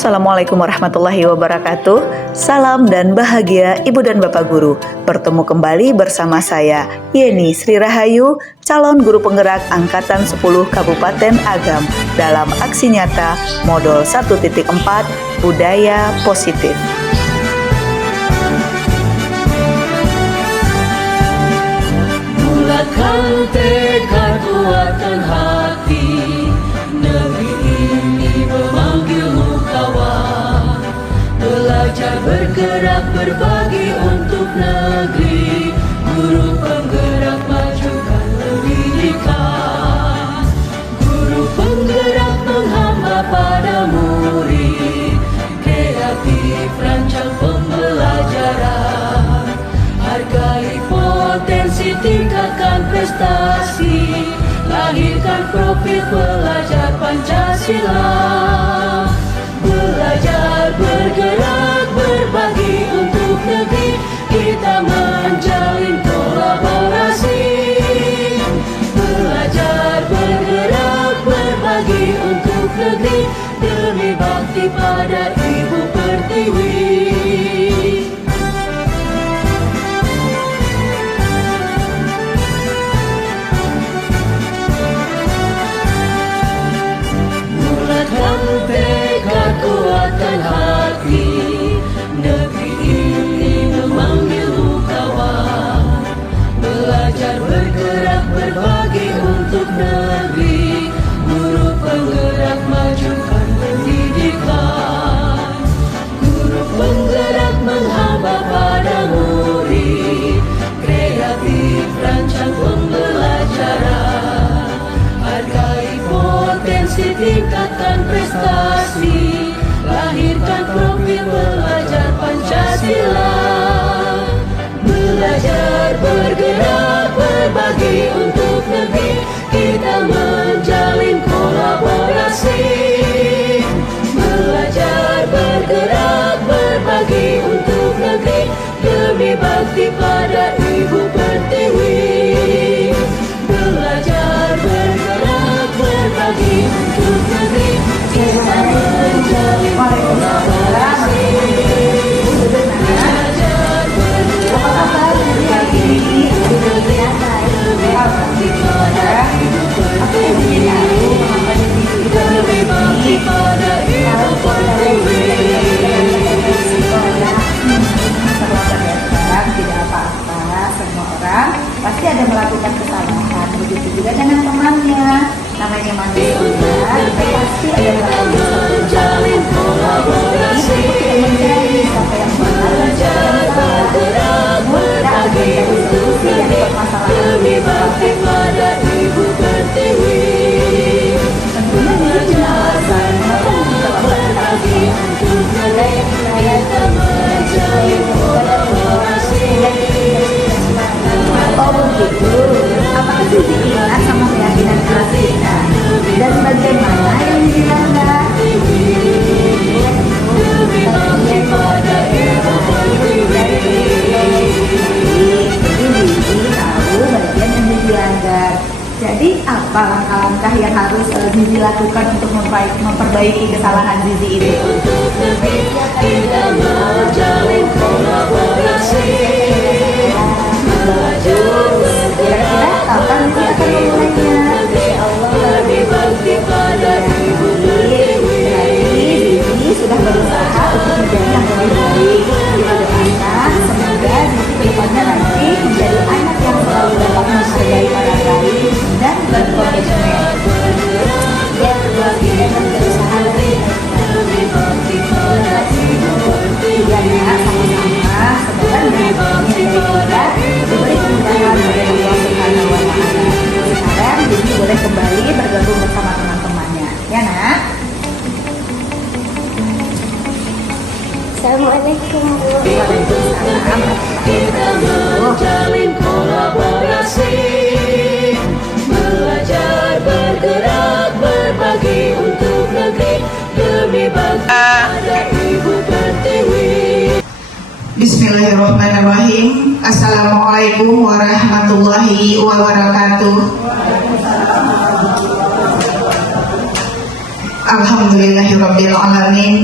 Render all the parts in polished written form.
Assalamualaikum warahmatullahi wabarakatuh. Salam dan bahagia Ibu dan Bapak Guru. Bertemu kembali bersama saya, Yeni Sri Rahayu, calon guru penggerak Angkatan 10 Kabupaten Agam dalam aksi nyata Modul 1.4 Budaya Positif. Bulatkan tekad, kuatkan hati, negeri ini memanggilmu kawan. Belajar, bergerak, berbagi untuk negeri, guru penggerak majukan pendidikan. Guru penggerak menghamba pada murid, kreatif rancang pembelajaran. Hargai potensi, tingkatkan prestasi, lahirkan profil pelajar Pancasila. Belajar, bergerak, berbagi untuk negeri, kita menjalin kolaborasi. Belajar, bergerak, berbagi untuk negeri, demi bakti pada Ibu Pertiwi. Tekad, kuatkan hati, negeri ini memanggilmu kawan. Belajar, bergerak, berbagi untuk negeri, guru penggerak majukan pendidikan. Guru penggerak menghamba pada murid, kreatif rancang pembelajaran. Hargai potensi, tingkatkan prestasi, lahirkan profil pelajar Pancasila. Belajar, bergerak, berbagi untuk negeri, kita menjalin kolaborasi. Belajar, bergerak, berbagi untuk negeri, demi bakti pada Ibu Pertiwi. Belajar, bergerak, berbagi untuk negeri, kita menjalin kolaborasi. Belajar, bergerak, berbagi untuk negeri, demi bakti pada Ibu Pertiwi. Demi bakti pada Ibu Pertiwi. Tidak apa-apa, semua orang pasti ada melakukan kesalahan. Begitu juga dengan temannya, namanya manusia, kita pasti ada melakukan menjalin kolaborasi. Siapa yang Belajar, bergerak, berbagi untuk negeri, demi bakti pada Ibu Pertiwi. Belajar, bergerak, berbagi untuk negeri, kita menjalin kolaborasi. Oh begitu, apakah Susi ingat sama keyakinan kita? Dan bagaimana yang dilanggar? Demi bakti pada Ibu Pertiwi. Jadi tahu bagian yang dilanggar. Jadi apa langkah-langkah yang harus Zizi lakukan untuk memperbaiki kesalahan Zizi itu? Untuk negeri, kita menjalin kolaborasi. Belajar, Kira-kira kapan Zizi akan memulainya? demi bakti pada Ibu Pertiwi. Zizi sudah berusaha untuk menjadi yang lebih baik. Kita doakan semoga Zizi kedepannya nanti menjadi anak yang selalu dapat menghargai orang lain dan berkomitmen. Dan kebahagiaan dan kesusahan Demi bakti pada Ibu Pertiwi. ya sama-sama. Semoga dengan kita diberi kemudahan oleh Allah Subhanahu wa Ta'ala. Sekarang Zizi boleh kembali bergabung bersama teman-temannya, ya nak? Assalamualaikum Waalaikumsalam. Kita menjalin kolaborasi. Belajar, bergerak, berbagi untuk negeri, demi bakti pada Ibu Pertiwi. Bismillahirrahmanirrahim. Assalamualaikum warahmatullahi wabarakatuh. Alhamdulillahirabbil alamin.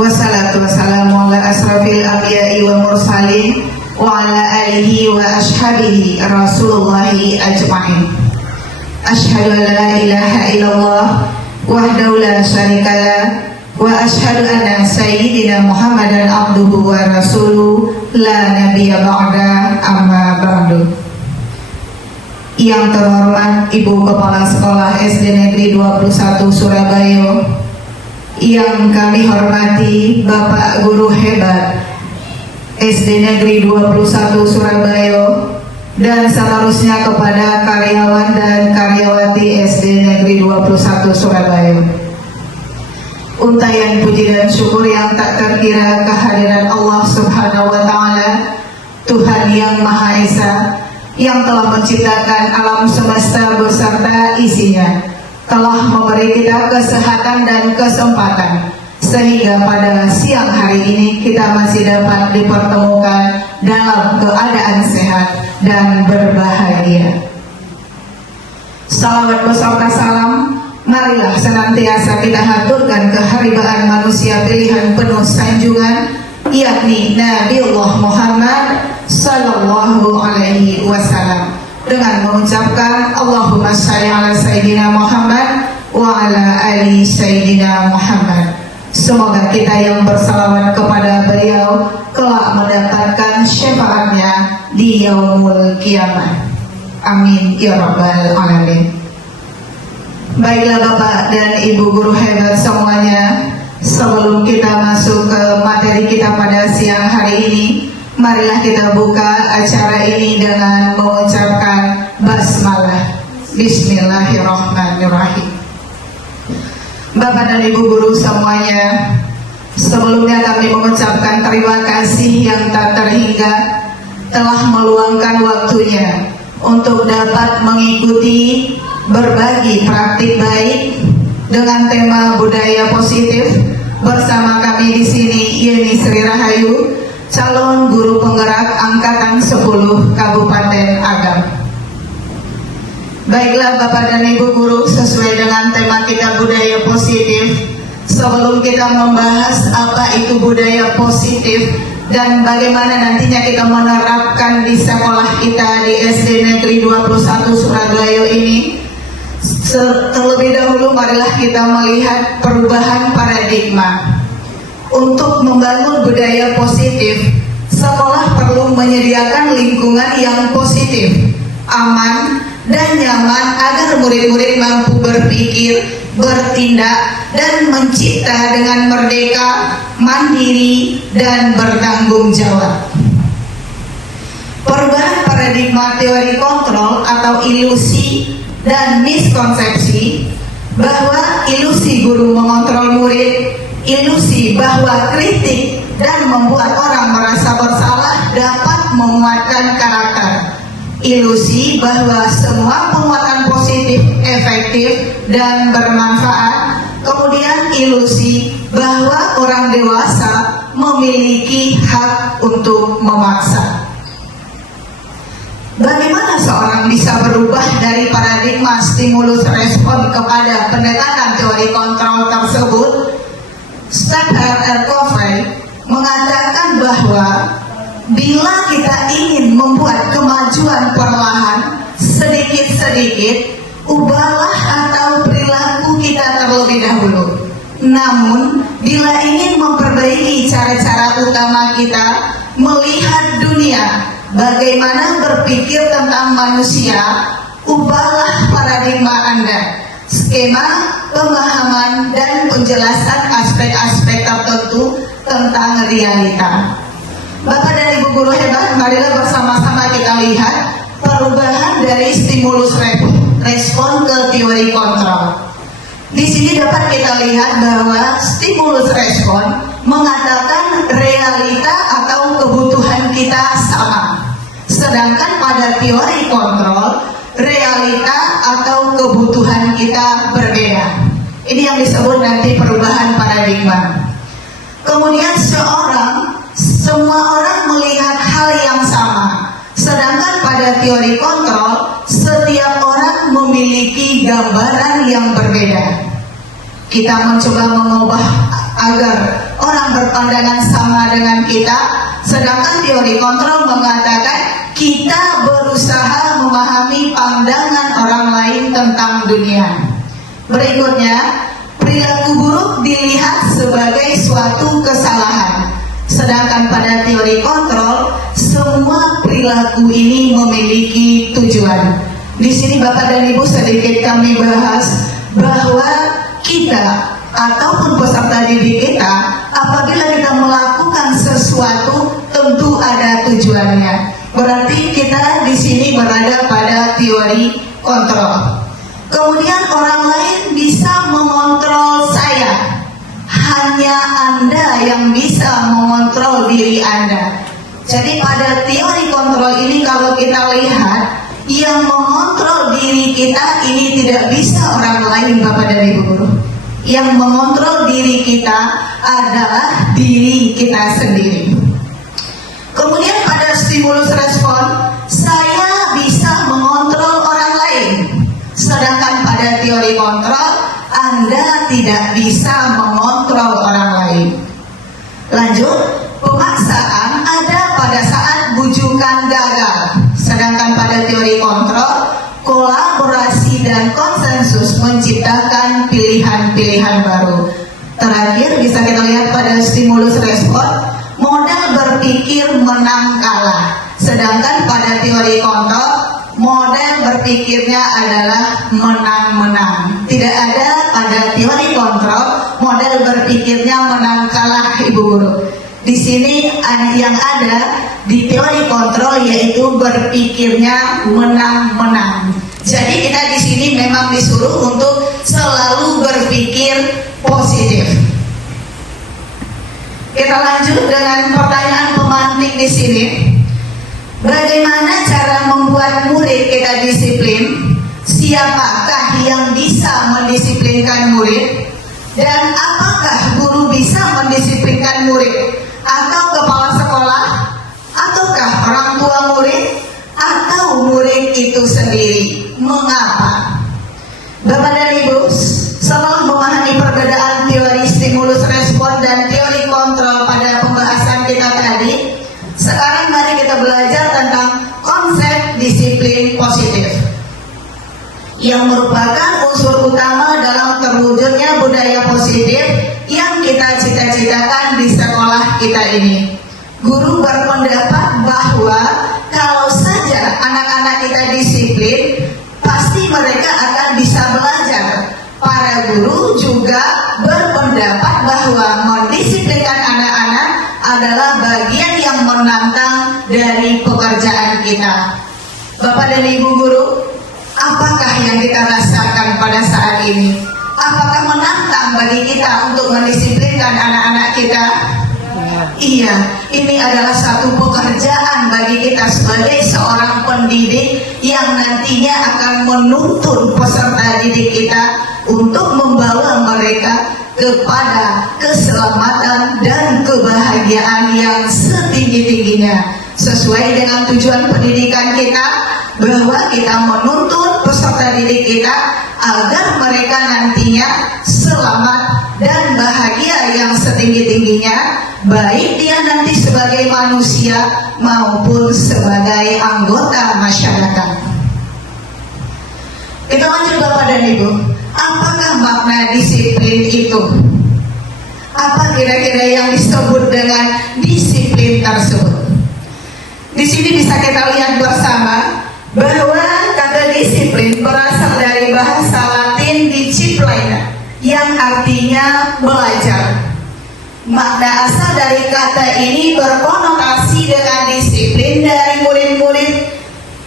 Wassalatu wassalamu ala asrafil anbiya'i wa mursalin wa ala alihi wa ashabihi Rasulullahi ajma'in. Asyhadu an la ilaha illallah wahdahu la syarikalah wa asyhadu anna sayyidina Muhammadan abduhu wa rasuluh la nabiyya ba'da, amma ba'du. Yang terhormat Ibu Kepala Sekolah SD Negeri 21 Surabaya, yang kami hormati Bapak Guru Hebat SD Negeri 21 Surabaya, dan seterusnya kepada karyawan dan karyawati SD Negeri 21 Surabaya. Untayan puji dan syukur yang tak terkira kehadiran Allah Subhanahu wa Ta'ala, Tuhan yang Maha Esa, yang telah menciptakan alam semesta beserta isinya, telah memberi kita kesehatan dan kesempatan sehingga pada siang hari ini kita masih dapat dipertemukan dalam keadaan sehat dan berbahagia. Salawat beserta salam marilah senantiasa kita haturkan keharibaan manusia pilihan penuh sanjungan, yakni Nabiullah Muhammad sallallahu alaihi wasallam, dengan mengucapkan Allahumma shalli ala Sayyidina Muhammad wa ala ali Sayyidina Muhammad. Semoga kita yang bersalawat kepada beliau kelak mendapatkan syafaatnya di yaumul kiamah. Amin ya rabbal alamin. Baiklah Bapak dan Ibu guru hebat semuanya, sebelum kita masuk ke materi kita pada siang hari ini, marilah kita buka acara ini dengan mengucapkan basmalah. Bismillahirrahmanirrahim. Bapak dan Ibu guru semuanya, sebelumnya kami mengucapkan terima kasih yang tak terhingga telah meluangkan waktunya untuk dapat mengikuti berbagi praktik baik dengan tema budaya positif bersama kami di sini, Yeni Sri Rahayu, calon guru penggerak angkatan 10 Kabupaten Agam. Baiklah Bapak dan Ibu guru, sesuai dengan tema kita budaya positif, sebelum kita membahas apa itu budaya positif dan bagaimana nantinya kita menerapkan di sekolah kita di SD Negeri 21 Surabaya ini, terlebih dahulu marilah kita melihat perubahan paradigma. Untuk membangun budaya positif, sekolah perlu menyediakan lingkungan yang positif, aman, dan nyaman agar murid-murid mampu berpikir, bertindak, dan mencipta dengan merdeka, mandiri, dan bertanggung jawab. Perubahan paradigma teori kontrol atau ilusi dan miskonsepsi bahwa ilusi guru mengontrol murid, ilusi bahwa kritik dan membuat orang merasa bersalah dapat menguatkan karakter, ilusi bahwa semua penguatan positif efektif dan bermanfaat, kemudian ilusi bahwa orang dewasa memiliki hak untuk memaksa. Bagaimana seorang bisa berubah dari paradigma stimulus respon kepada pendekatan teori kontrol tersebut? Stadler R. Covey mengatakan bahwa bila kita ingin membuat kemajuan perlahan, sedikit-sedikit, ubahlah atau perilaku kita terlebih dahulu. Namun, bila ingin memperbaiki cara-cara utama kita melihat dunia, bagaimana berpikir tentang manusia, ubahlah paradigma Anda. Skema, pemahaman, dan penjelasan aspek-aspek tertentu tentang realita. Bapak dan Ibu guru hebat, marilah bersama-sama kita lihat perubahan dari stimulus respon ke teori kontrol. Di sini dapat kita lihat bahwa stimulus respon mengatakan realita atau kebutuhan kita sama. Sedangkan pada teori kontrol, realita atau kebutuhan kita berbeda. Ini yang disebut nanti perubahan paradigma. Kemudian semua orang melihat hal yang sama. Sedangkan pada teori kontrol, setiap orang memiliki gambaran yang berbeda. Kita mencoba mengubah agar orang berpandangan sama dengan kita, sedangkan teori kontrol mengatakan kita berusaha memahami pandangan orang lain tentang dunia. Berikutnya, perilaku buruk dilihat sebagai suatu kesalahan, sedangkan pada teori kontrol semua perilaku ini memiliki tujuan. Di sini Bapak dan Ibu sedikit kami bahas bahwa kita ataupun peserta didik kita, apabila kita melakukan sesuatu tentu ada tujuannya. Berarti kita di sini berada pada teori kontrol. Kemudian orang lain bisa mengontrol saya, hanya Anda yang bisa mengontrol diri Anda. Jadi pada teori kontrol ini kalau kita lihat, yang mengontrol diri kita ini tidak bisa orang lain, Bapak dan Ibu guru. Yang mengontrol diri kita adalah diri kita sendiri. Kemudian pada stimulus respon, saya bisa mengontrol orang lain. Sedangkan pada teori kontrol, Anda tidak bisa mengontrol orang lain. Lanjut, pemaksaan ada pada saat bujukan gagal. Sedangkan pada teori kontrol, kolaborasi dan konsensus menciptakan pilihan-pilihan baru. Terakhir bisa kita lihat pada stimulus respon, model berpikir menang kalah. Sedangkan pada teori kontrol, model berpikirnya adalah menang-menang. Tidak ada pada teori kontrol model berpikirnya menang kalah, Ibu guru. Di sini yang ada di teori kontrol yaitu berpikirnya menang-menang. Jadi kita di sini memang disuruh untuk selalu berpikir positif. Kita lanjut dengan pertanyaan pemantik di sini. Bagaimana cara membuat murid kita disiplin? Siapakah yang bisa mendisiplinkan murid? Dan apakah guru bisa mendisiplinkan murid? Atau kepala sekolah? Ataukah orang tua murid? Atau murid itu sendiri? Mengapa? Bapak dan Ibu, setelah memahami perbedaan teori stimulus respon dan teori kontrol pada pembahasan kita tadi, sekarang mari kita belajar tentang konsep disiplin positif yang merupakan unsur utama dalam terwujudnya budaya positif yang kita cita-citakan di sekolah kita ini. Guru berpendapat bahwa kalau saja anak-anak kita disiplin, pasti mereka akan bisa belajar. Para guru juga berpendapat bahwa mendisiplinkan anak-anak adalah bagian yang menantang dari pekerjaan kita. Bapak dan Ibu guru, apakah yang kita rasakan pada saat ini? Apakah menantang bagi kita untuk mendisiplinkan anak-anak kita? Iya, ini adalah satu pekerjaan bagi kita sebagai seorang pendidik yang nantinya akan menuntun peserta didik kita untuk membawa mereka kepada keselamatan dan kebahagiaan yang setinggi-tingginya, sesuai dengan tujuan pendidikan kita, bahwa kita menuntun peserta didik kita agar mereka nantinya selamat dan bahagia yang setinggi-tingginya, baik dia nanti sebagai manusia maupun sebagai anggota masyarakat. Kita lanjut Bapak dan Ibu, apakah makna disiplin itu? Apa kira-kira yang disebut dengan disiplin tersebut? Di sini bisa kita lihat bersama bahwa kata disiplin berasal dari bahasa Latin disciplina yang artinya belajar. Makna asal dari kata ini berkonotasi dengan disiplin dari murid-murid.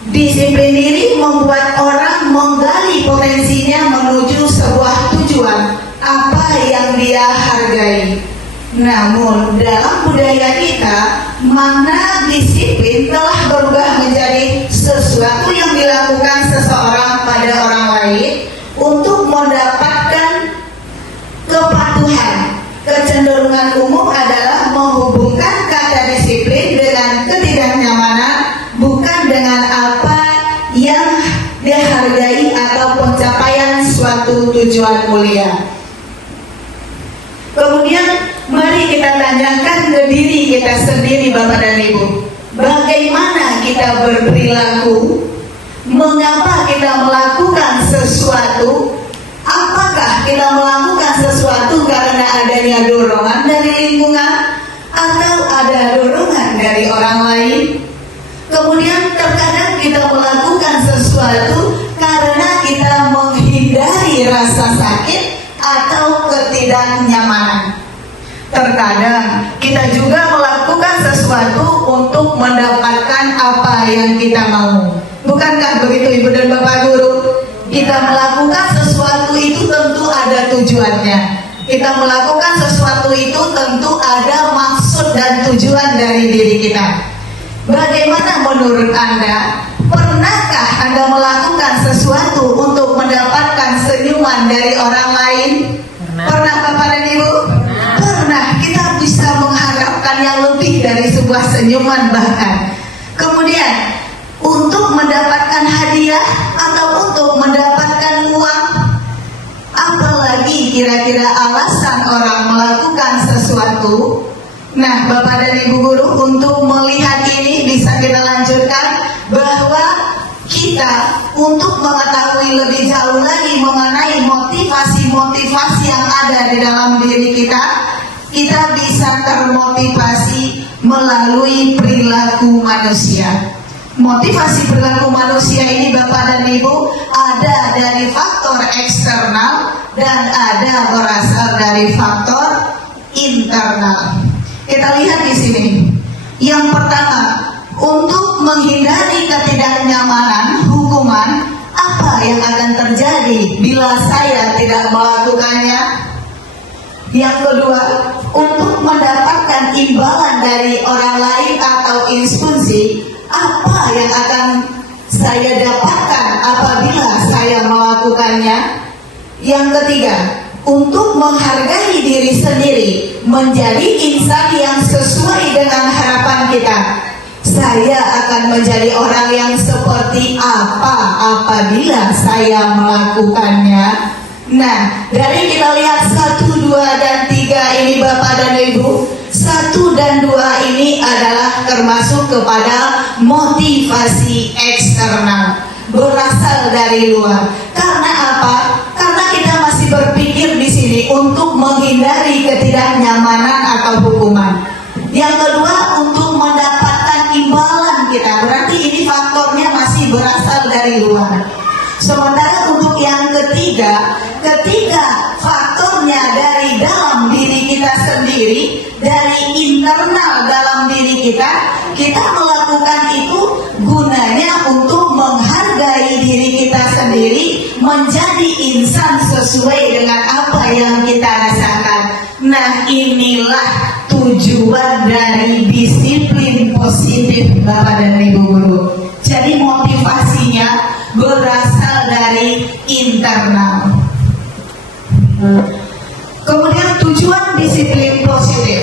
Disiplin ini membuat orang menggali potensinya menuju sebuah tujuan apa yang dia hargai. Namun dalam budaya kita, makna disiplin telah berubah menjadi sesuatu yang dilakukan seseorang pada orang lain untuk mendapatkan kepatuhan. Kecenderungan umum adalah menghubungkan kata disiplin dengan ketidaknyamanan, bukan dengan apa yang dihargai atau pencapaian suatu tujuan mulia. Kemudian Mari kita tanyakan ke diri kita sendiri, Bapak dan Ibu, bagaimana kita berperilaku, mengapa kita melakukan sesuatu, apakah kita melakukan sesuatu karena adanya dorongan dari lingkungan atau ada dorongan dari orang lain. Kemudian terkadang kita melakukan sesuatu karena kita menghindari rasa sakit atau ketidaknyamanan. Terkadang kita juga melakukan sesuatu untuk mendapatkan apa yang kita mau. Bukankah begitu Ibu dan Bapak Guru? Kita melakukan sesuatu itu tentu ada tujuannya. Kita melakukan sesuatu itu tentu ada maksud dan tujuan dari diri kita. Bagaimana menurut Anda? Pernahkah Anda melakukan sesuatu untuk mendapatkan senyuman dari orang lain? Pernah Bapak dan Ibu? Pernah. Kita bisa mengharapkan yang lebih dari sebuah senyuman bahkan. Kemudian untuk mendapatkan hadiah atau untuk mendapatkan uang. Apalagi kira-kira alasan orang melakukan sesuatu. Nah, Bapak dan Ibu Guru, untuk melihat ini bisa kita lanjutkan bahwa kita untuk mengetahui lebih jauh lagi mengenai motivasi-motivasi yang ada di dalam diri kita bisa termotivasi melalui perilaku manusia. Motivasi perilaku manusia ini, Bapak dan Ibu, ada dari faktor eksternal dan ada berasal dari faktor internal. Kita lihat di sini. Yang pertama, untuk menghindari ketidaknyamanan hukuman, apa yang akan terjadi bila saya tidak melakukannya? Yang kedua, untuk mendapatkan imbalan dari orang lain atau instansi, apa yang akan saya dapatkan apabila saya melakukannya? Yang ketiga, untuk menghargai diri sendiri, menjadi insan yang sesuai dengan harapan kita. Saya akan menjadi orang yang seperti apa apabila saya melakukannya. Nah, dari kita lihat 1, 2, dan 3 ini Bapak dan Ibu, 1 dan 2 ini adalah termasuk kepada motivasi eksternal, berasal dari luar. Karena apa? Karena kita masih berpikir di sini untuk menghindari ketidaknyamanan atau hukuman. Yang kedua, untuk mendapatkan imbalan kita. Berarti ini faktornya masih berasal dari luar. Sementara untuk yang ketiga, ketika faktornya dari dalam diri kita sendiri, dari internal dalam diri kita melakukan itu gunanya untuk menghargai diri kita sendiri, menjadi insan sesuai dengan apa yang kita rasakan. Nah, inilah tujuan dari disiplin positif Bapak dan Ibu Guru. Jadi motivasinya berasal dari internal. Kemudian tujuan disiplin positif.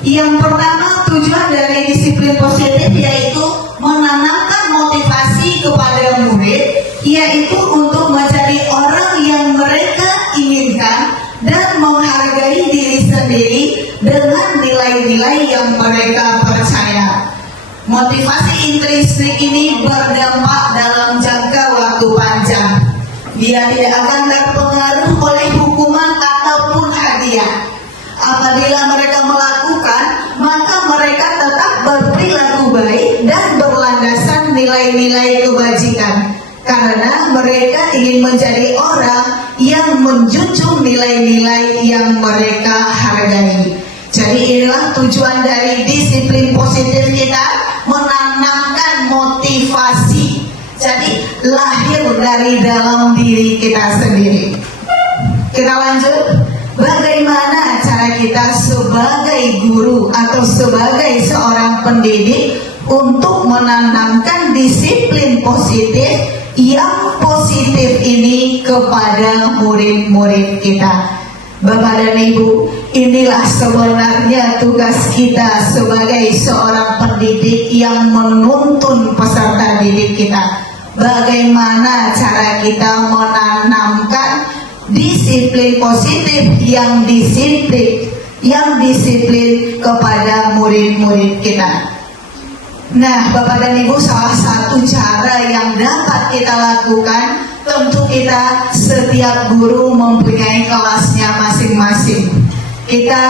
Yang pertama, tujuan dari disiplin positif yaitu menanamkan motivasi kepada murid, yaitu untuk menjadi orang yang mereka inginkan dan menghargai diri sendiri dengan nilai-nilai yang mereka percaya. Motivasi intrinsik ini berdampak dalam jangka waktu panjang. Dia tidak akan terpengaruh oleh hukuman ataupun hadiah. Apabila mereka melakukan, maka mereka tetap berperilaku baik dan berlandasan nilai-nilai kebajikan. Karena mereka ingin menjadi orang yang menjunjung nilai-nilai yang mereka hargai. Jadi inilah tujuan dari disiplin positif kita, menanamkan motivasi. Jadi lahir dari dalam diri kita sendiri. Kita lanjut. Bagaimana cara kita sebagai guru atau sebagai seorang pendidik untuk menanamkan disiplin positif yang positif ini kepada murid-murid kita? Bapak dan Ibu, inilah sebenarnya tugas kita sebagai seorang pendidik yang menuntun peserta didik kita. Bagaimana cara kita menanamkan disiplin positif yang disiplin yang disiplin kepada murid-murid kita. Nah, Bapak dan Ibu, salah satu cara yang dapat kita lakukan, tentu kita setiap guru mempunyai kelasnya masing-masing. Kita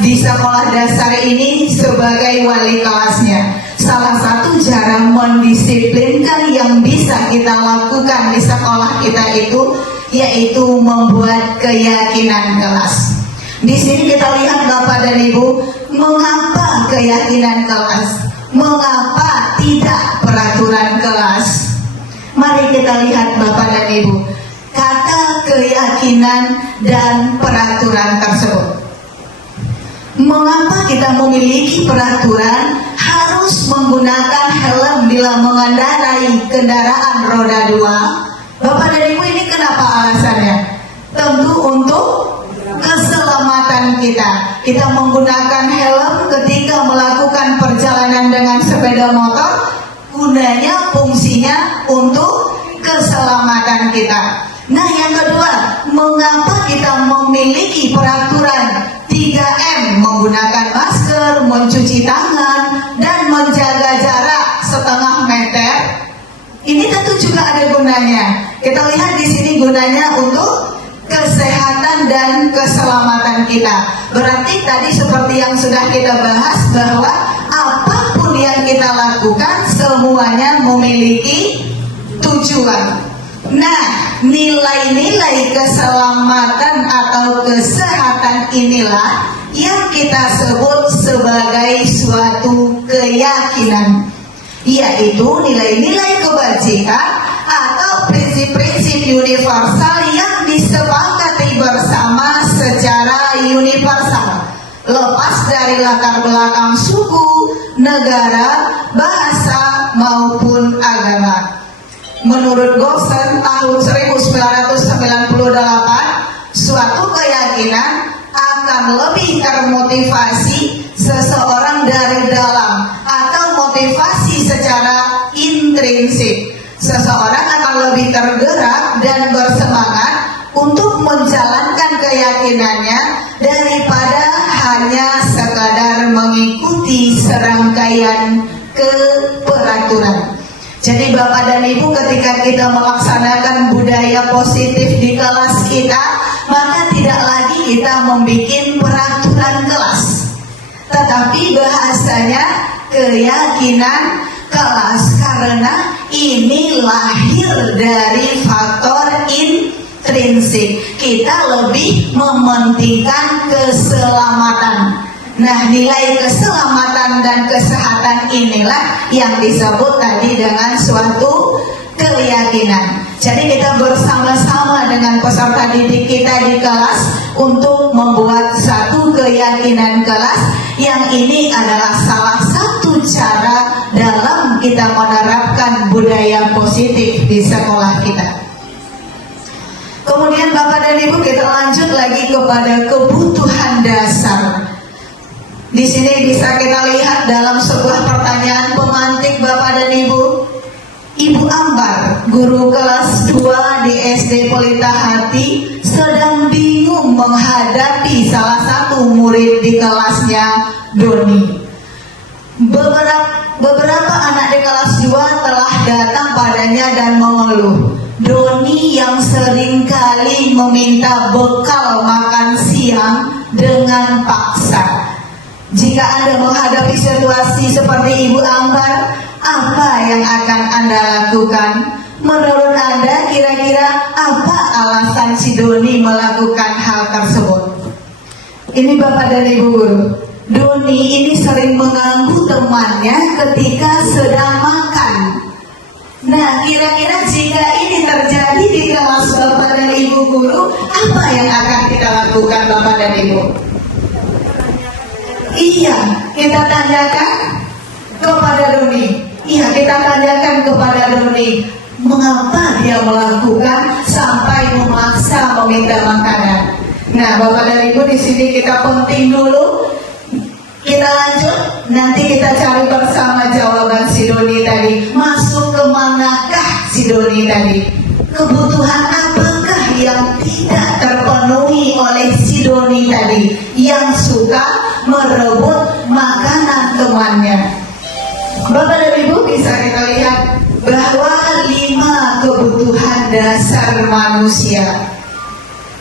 di sekolah dasar ini sebagai wali kelasnya. Salah satu cara mendisiplinkan yang bisa kita lakukan di sekolah kita itu yaitu membuat keyakinan kelas. Di sini kita lihat Bapak dan Ibu, mengapa keyakinan kelas? Mengapa tidak peraturan kelas? Mari kita lihat Bapak dan Ibu, kata keyakinan dan peraturan tersebut. Mengapa kita memiliki peraturan harus menggunakan helm bila mengendarai kendaraan roda 2? Bapak dan Ibu, ini kenapa alasannya? Tentu untuk keselamatan kita. Kita menggunakan helm ketika melakukan perjalanan dengan sepeda motor, gunanya, fungsinya untuk keselamatan kita. Nah, yang kedua, mengapa kita memiliki peraturan 3M, menggunakan masker, mencuci tangan, dan menjaga jarak setengah meter? Ini tentu juga ada gunanya. Kita lihat di sini gunanya untuk kesehatan dan keselamatan kita. Berarti tadi seperti yang sudah kita bahas bahwa apapun yang kita lakukan semuanya memiliki tujuan. Nah, nilai-nilai keselamatan atau kesehatan inilah yang kita sebut sebagai suatu keyakinan, yaitu nilai-nilai kebajikan atau prinsip-prinsip universal yang disepakati bersama secara universal, lepas dari latar belakang suku, negara, bahasa, maupun agama. Menurut Goshen tahun 1998, suatu keyakinan akan lebih termotivasi seseorang dari dalam atau motivasi secara intrinsik. Seseorang akan lebih tergerak dan bersemangat untuk menjalankan keyakinannya daripada hanya sekadar mengikuti serangkaian keperaturan. Jadi Bapak dan Ibu, ketika kita melaksanakan budaya positif di kelas kita, maka tidak lagi kita membuat peraturan kelas, tetapi bahasanya keyakinan kelas, karena ini lahir dari faktor intrinsik. Kita lebih mementingkan keselamatan. Nah, nilai keselamatan dan kesehatan inilah yang disebut tadi dengan suatu keyakinan. Jadi kita bersama-sama dengan peserta didik kita di kelas untuk membuat satu keyakinan kelas, yang ini adalah salah satu cara dalam kita menerapkan budaya positif di sekolah kita. Kemudian Bapak dan Ibu, kita lanjut lagi kepada kebutuhan dasar. Di sini bisa kita lihat dalam sebuah pertanyaan pemantik Bapak dan Ibu. Ibu Ambar, guru kelas 2 di SD Pelita Hati, sedang bingung menghadapi salah satu murid di kelasnya, Doni. Beberapa anak di kelas 2 telah datang padanya dan mengeluh. Doni yang seringkali meminta bekal makan siang dengan paksa. Jika Anda menghadapi situasi seperti Ibu Ambar, apa yang akan Anda lakukan? Menurut Anda, kira-kira apa alasan si Doni melakukan hal tersebut? Ini Bapak dan Ibu guru, Doni ini sering mengganggu temannya ketika sedang makan. Nah, kira-kira jika ini terjadi di kelas Bapak dan Ibu guru, apa yang akan kita lakukan Bapak dan Ibu? Iya, kita tanyakan kepada Doni. Iya, kita tanyakan kepada Doni, mengapa dia melakukan sampai memaksa meminta makanan. Nah, Bapak dan Ibu, di sini kita penting dulu. Kita lanjut, nanti kita cari bersama jawaban si Doni tadi. Masuk ke manakah si Doni tadi? Kebutuhan apakah yang tidak terpenuhi oleh si Doni tadi? Yang suka manusia.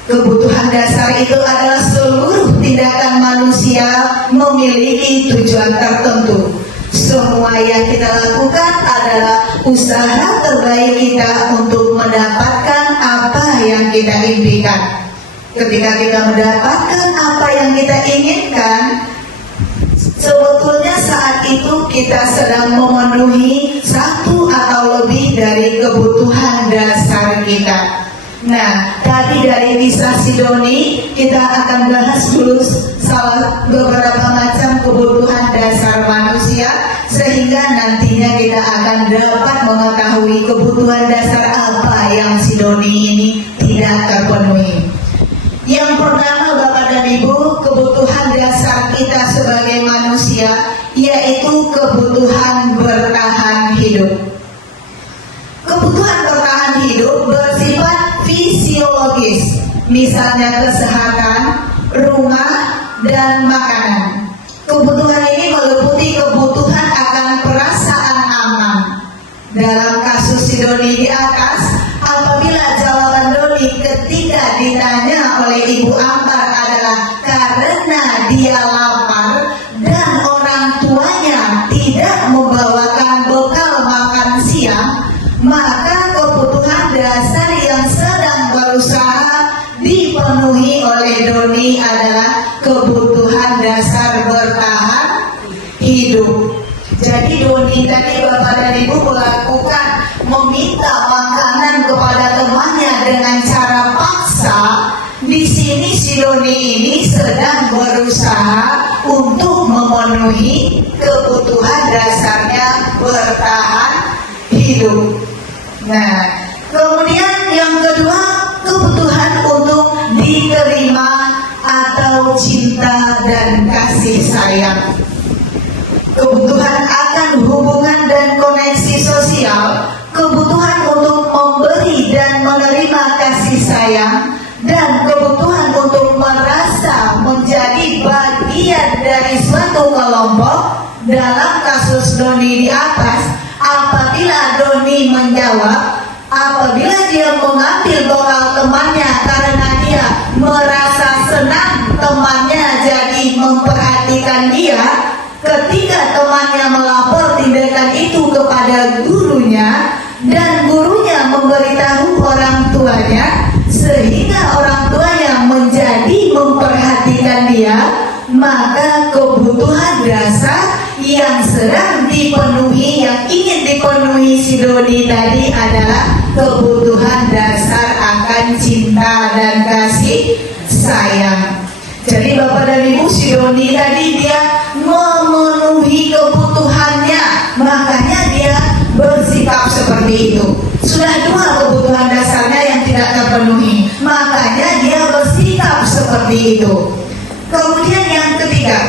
Kebutuhan dasar itu adalah seluruh tindakan manusia memiliki tujuan tertentu. Semua yang kita lakukan adalah usaha terbaik kita untuk mendapatkan apa yang kita impikan. Ketika kita mendapatkan apa yang kita inginkan, sebetulnya saat itu kita sedang memenuhi satu atau lebih dari kebutuhan dasar kita. Nah, tadi dari kisah si Doni kita akan bahas dulu beberapa macam kebutuhan dasar manusia, sehingga nantinya kita akan dapat mengetahui kebutuhan dasar apa yang si Doni ini tidak terpenuhi. Yang pertama, Bapak dan Ibu, kebutuhan dasar kita sebagai manusia yaitu kebutuhan bertahan hidup. Kebutuhan bertahan hidup bersifat fisiologis, misalnya kesehatan, rumah, dan makanan. Kebutuhan ini meliputi kebutuhan akan perasaan aman. Dalam kasus si Doni di atas, apabila jawaban Doni ketika ditanya oleh Ibu Ampar adalah karena dia lapar dan orang tuanya tidak membawakan bekal makan siang, maka kebutuhan dasar yang sedang berusaha dipenuhi oleh Doni adalah kebutuhan dasar bertahan hidup. Jadi Doni tadi Bapak dan Ibu melakukan meminta makanan kepada temannya dengan cara paksa. Di sini si Doni ini sedang berusaha untuk memenuhi kebutuhan dasarnya bertahan hidup. Nah, kemudian yang kedua, kebutuhan untuk diterima atau cinta dan kasih sayang. Kebutuhan akan hubungan dan koneksi sosial, kebutuhan untuk memberi dan menerima kasih sayang, dan kebutuhan untuk merasa menjadi bagian dari suatu kelompok. Dalam kasus Doni di atas, apabila Doni menjawab, apabila dia mengambil bekal temannya karena dia merasa senang temannya jadi memperhatikan dia, ketika temannya melapor tindakan itu kepada gurunya dan gurunya memberitahu orang tuanya, sehingga orang tuanya menjadi memperhatikan dia, maka kebutuhan dasar yang sedang dipenuhi, yang ingin dipenuhi si Doni tadi adalah kebutuhan dasar akan cinta dan kasih sayang. Jadi Bapak dan Ibu, si Doni tadi dia memenuhi kebutuhannya, makanya dia bersikap seperti itu. Sudah dua kebutuhan dasarnya yang tidak terpenuhi, makanya dia bersikap seperti itu. Kemudian yang ketiga,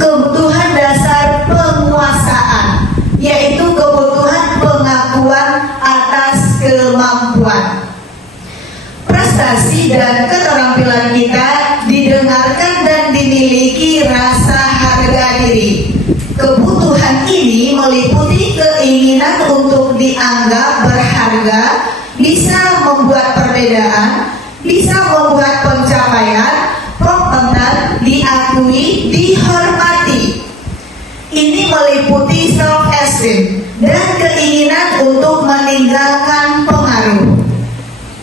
kebutuhan dasar penguasaan, yaitu kebutuhan pengakuan atas kemampuan. Prestasi dan keterampilan kita didengarkan dan dimiliki rasa harga diri. Kebutuhan ini meliputi keinginan untuk dianggap berharga, bisa membuat perbedaan, bisa membuat pencapaian, kompeten, diakui, dihormati. Ini meliputi self-esteem dan keinginan untuk meninggalkan pengaruh.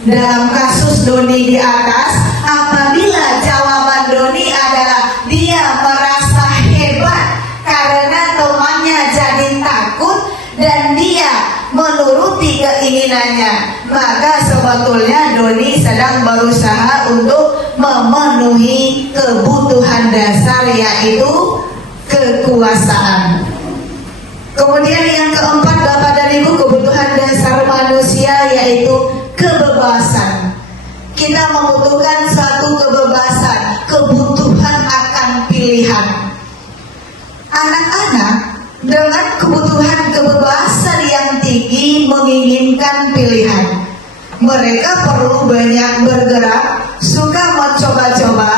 Dalam kasus Doni di atas, apabila jawaban Doni adalah dia merasa hebat karena temannya jadi takut dan dia menuruti keinginannya, maka sebetulnya Doni sedang berusaha untuk memenuhi kebutuhan dasar, yaitu kekuasaan. Kemudian yang keempat, Bapak dan Ibu, kebutuhan dasar manusia yaitu kebebasan. Kita membutuhkan satu kebebasan, kebutuhan akan pilihan. Anak-anak dengan kebutuhan kebebasan yang tinggi menginginkan pilihan. Mereka perlu banyak bergerak, suka mencoba-coba,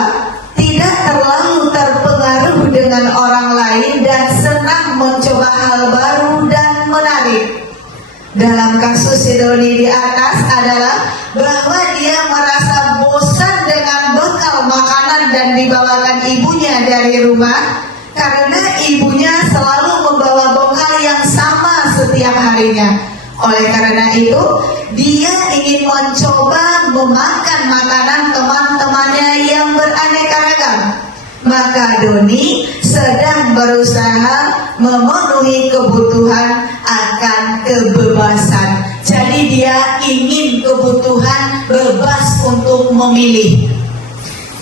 tidak terlalu terpengaruh dengan orang lain, dan senang mencoba hal baru dan menarik. Dalam kasus si Doni di atas adalah bahwa dia merasa bosan dengan bekal makanan dan dibawakan ibunya dari rumah, karena ibunya selalu membawa bekal yang sama setiap harinya. Oleh karena itu, dia ingin mencoba memakan makanan teman-temannya yang beraneka ragam. Maka Doni sedang berusaha memenuhi kebutuhan akan kebebasan. Jadi dia ingin kebutuhan bebas untuk memilih.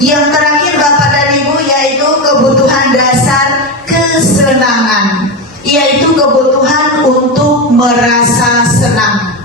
Yang terakhir Bapak dan Ibu, yaitu kebutuhan dasar kesenangan, yaitu kebutuhan untuk merasa senang.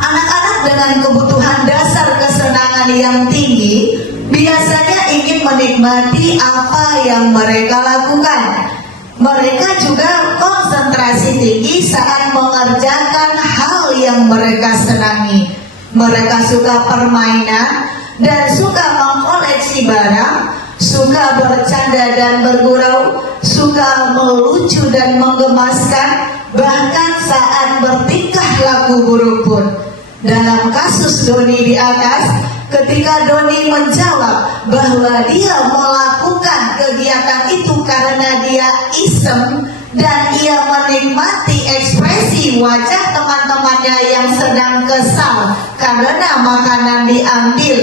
Anak-anak dengan kebutuhan dasar kesenangan yang tinggi biasanya ingin menikmati apa yang mereka lakukan. Mereka juga konsentrasi tinggi saat mengerjakan hal yang mereka senangi. Mereka suka permainan dan suka mengkoleksi barang, suka bercanda dan bergurau, suka melucu dan menggemaskan, bahkan saat bertingkah laku buruk pun. Dalam kasus Doni di atas, ketika Doni menjawab bahwa dia melakukan kegiatan itu karena dia iseng dan ia menikmati ekspresi wajah teman-temannya yang sedang kesal karena makanan diambil,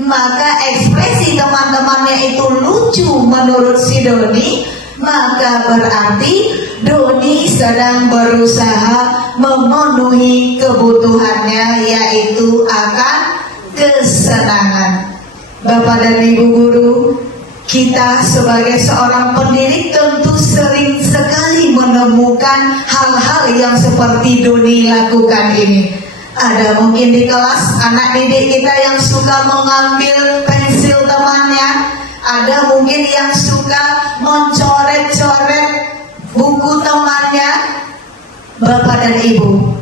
maka ekspresi teman-temannya itu lucu menurut si Doni, maka berarti Doni sedang berusaha memenuhi kebutuhannya, yaitu akan kesenangan. Bapak dan Ibu guru, kita sebagai seorang pendidik tentu sering sekali menemukan hal-hal yang seperti Doni lakukan ini. Ada mungkin di kelas anak didik kita yang suka mengambil pensil temannya, ada mungkin yang suka mencoret-coret buku temannya. Bapak dan Ibu,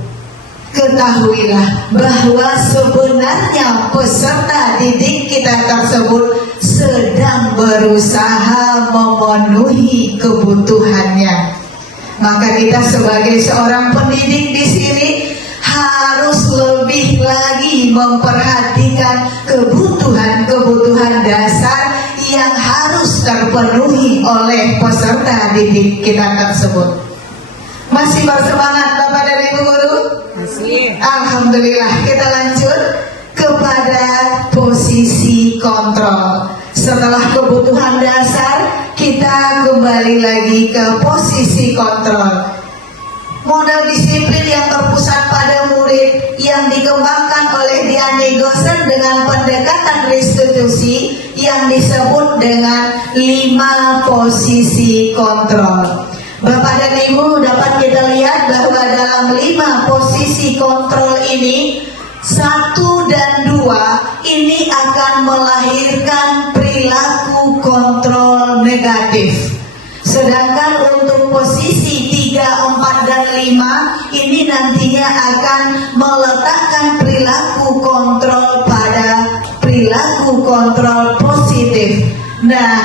ketahuilah bahwa sebenarnya peserta didik kita tersebut sedang berusaha memenuhi kebutuhannya. Maka kita sebagai seorang pendidik di sini harus lebih lagi memperhatikan kebutuhan-kebutuhan dasar yang harus terpenuhi oleh peserta didik kita tersebut. Masih bersemangat Bapak dan Ibu guru? Masih. Alhamdulillah. Kita lanjut kepada posisi kontrol. Setelah kebutuhan dasar, kita kembali lagi ke posisi kontrol. Model disiplin yang terpusat pada murid yang dikembangkan oleh Diane Gosen dengan pendekatan restitusi yang disebut dengan 5 posisi kontrol. Bapak dan Ibu, dapat kita lihat bahwa dalam 5 posisi kontrol ini, 1 dan 2 ini akan melahirkan perilaku kontrol negatif. Sedangkan untuk posisi 3, 4, dan 5 ini nantinya akan meletakkan perilaku kontrol pada perilaku kontrol positif. Nah,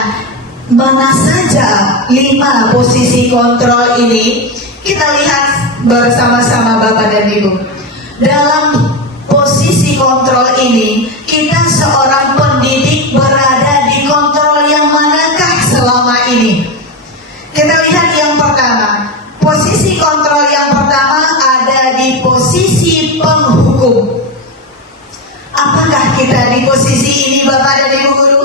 mana saja 5 posisi kontrol ini? Kita lihat bersama-sama Bapak dan Ibu. Dalam posisi kontrol ini, kita seorang pendidik berada di kontrol yang manakah selama ini? Kita lihat yang pertama. Posisi kontrol yang pertama ada di posisi penghukum. Apakah kita di posisi ini Bapak dan Ibu guru?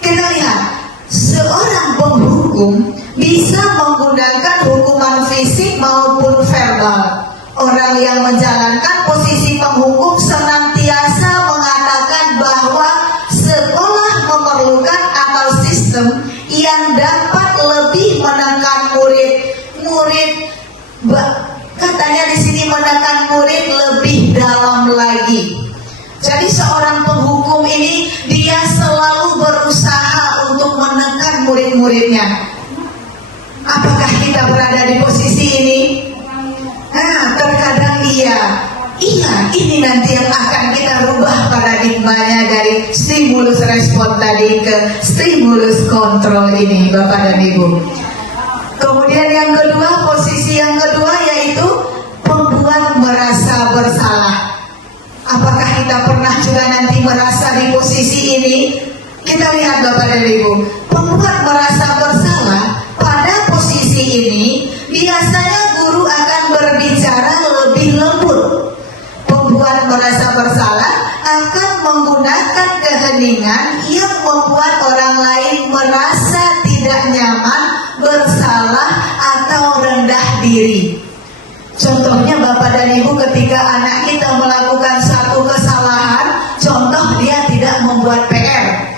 Kita lihat, seorang penghukum bisa menggunakan hukuman fisik maupun verbal. Orang yang menjalankan posisi penghukum senantiasa mengatakan bahwa sekolah memerlukan atau sistem yang dapat lebih menekan murid, katanya di sini menekan murid lebih dalam lagi. Jadi seorang penghukum ini dia selalu berusaha untuk menekan murid-muridnya. Apakah kita berada di posisi ini? Nah, terkadang iya, ini nanti yang akan kita rubah paradigmanya dari stimulus respon tadi ke stimulus kontrol ini, Bapak dan Ibu. Kemudian yang kedua, posisi yang kedua yaitu pembuat merasa bersalah. Apa kita lihat Bapak dan Ibu, pembuat merasa bersalah pada posisi ini biasanya guru akan berbicara lebih lembut. Pembuat merasa bersalah akan menggunakan keheningan yang membuat orang lain merasa tidak nyaman, bersalah atau rendah diri. Contohnya Bapak dan Ibu, ketika anak kita melakukan satu kesalahan, contoh dia tidak membuat PR.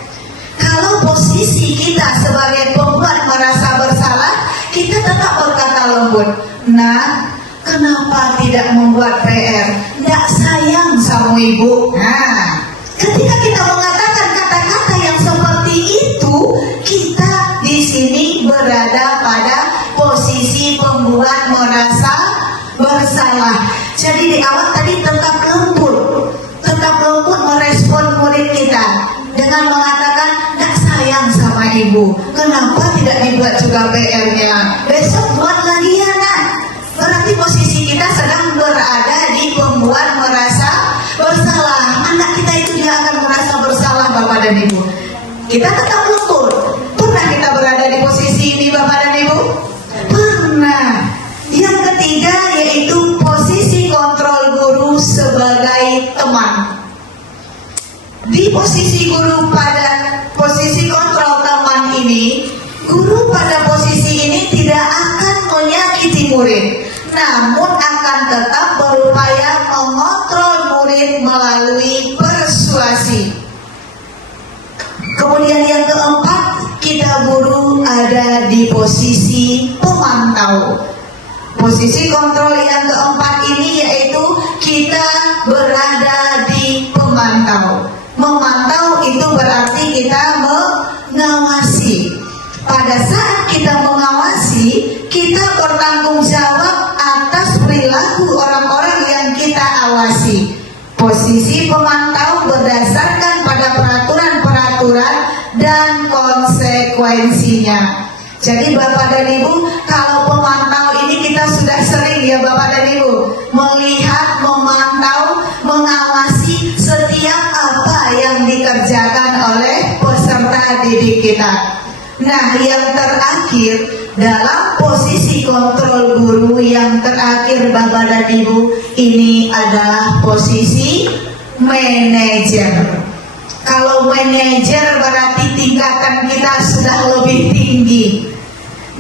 Kalau posisi kita sebagai pembuat merasa bersalah, kita tetap berkata lembut, "Nak, kenapa tidak membuat PR? Nggak sayang sama ibu." Nah, ketika kita mengatakan kata-kata yang seperti itu, kita di sini berada pada posisi pembuat merasa bersalah. Jadi di awal tadi tetap lembut merespon murid kita dengan mengatakan, "Nggak sayang sama ibu, kenapa tidak dibuat juga PR-nya? Besok buat lagi ya nak." Berarti posisi kita sedang berada di pembuat merasa bersalah. Anak kita itu dia akan merasa bersalah Bapak dan Ibu. Kita tetap lembut. Pernah kita berada di posisi ini Bapak dan Ibu? Pernah. Yang ketiga yaitu posisi kontrol guru sebagai teman. Di posisi guru pada posisi kontrol teman ini, guru pada posisi ini tidak akan menyakiti murid, namun akan tetap berupaya mengontrol murid melalui persuasi. Kemudian yang keempat, kita guru ada di posisi pemantau. Posisi kontrol yang keempat ini yaitu kita berada di pemantau. Memantau itu berarti kita mengawasi. Pada saat kita mengawasi, kita bertanggung jawab atas perilaku orang-orang yang kita awasi. Posisi pemantau berdasarkan pada peraturan-peraturan dan konsekuensinya. Jadi Bapak dan Ibu, kalau pemantau ini kita sudah sering ya Bapak dan Ibu, melihat, memantau, mengawasi setiap apa yang dikerjakan oleh peserta didik kita. Nah, yang terakhir dalam posisi kontrol guru yang terakhir Bapak dan Ibu, ini adalah posisi manajer. Kalau manajer berarti tingkatan kita sudah lebih tinggi.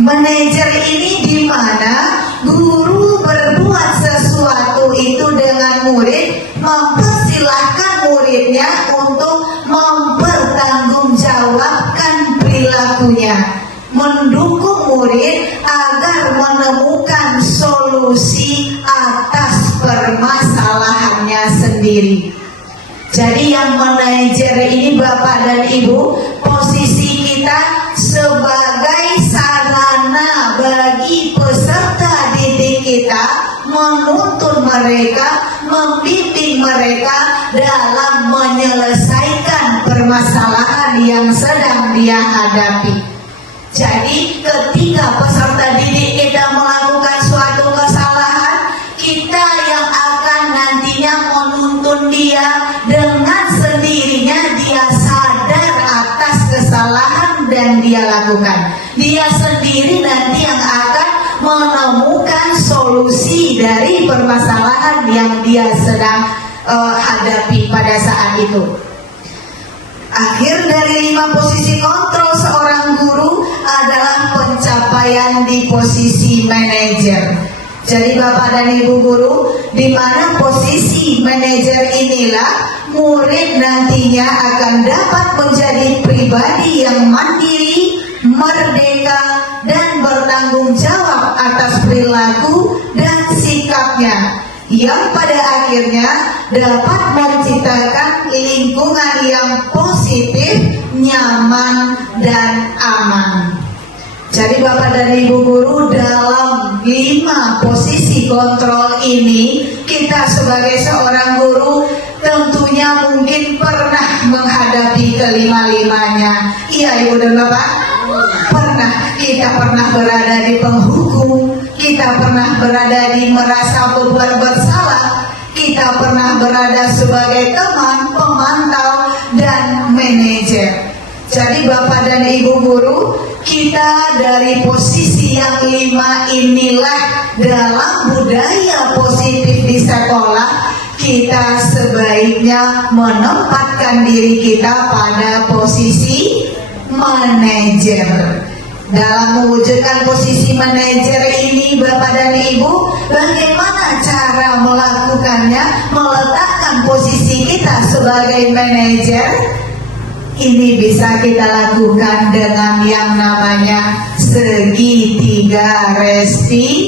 Manajer ini di mana guru berbuat sesuatu itu dengan murid, mempersilahkan muridnya untuk mempertanggungjawabkan perilakunya, mendukung murid agar menemukan solusi atas permasalahannya sendiri. Jadi yang manajer ini Bapak dan Ibu, posisi kita sebagai sarana bagi peserta didik kita, menuntun mereka, membimbing mereka dalam menyelesaikan permasalahan yang sedang dia hadapi. Jadi ketika peserta didik kita melakukan suatu kesalahan, kita yang akan nantinya menuntun dia, dengan sendirinya dia sadar atas kesalahan dan dia lakukan. Dia sendiri nanti yang akan menemukan solusi dari permasalahan yang dia sedang hadapi pada saat itu. Akhir dari 5 posisi kontrol seorang guru adalah pencapaian di posisi manajer. Jadi Bapak dan Ibu guru, di mana posisi manajer inilah murid nantinya akan dapat menjadi pribadi yang mandiri, merdeka, dan bertanggung jawab atas perilaku dan sikapnya, yang pada akhirnya dapat menciptakan lingkungan yang positif, nyaman, dan aman. Jadi Bapak dan Ibu guru, dalam 5 posisi kontrol ini, kita sebagai seorang guru tentunya mungkin pernah menghadapi kelima-limanya. Iya Ibu dan Bapak? Pernah. Kita pernah berada di penghukum, kita pernah berada di merasa beban bersalah, kita pernah berada sebagai teman, pemantau, dan manajer. Jadi Bapak dan Ibu guru, kita dari posisi yang 5 inilah dalam budaya positif di sekolah, kita sebaiknya menempatkan diri kita pada posisi manajer. Dalam mewujudkan posisi manajer ini Bapak dan Ibu, bagaimana cara melakukannya, meletakkan posisi kita sebagai manajer? Ini bisa kita lakukan dengan yang namanya segitiga restitusi.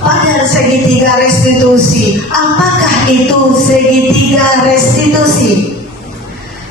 Pada segitiga restitusi, apakah itu segitiga restitusi?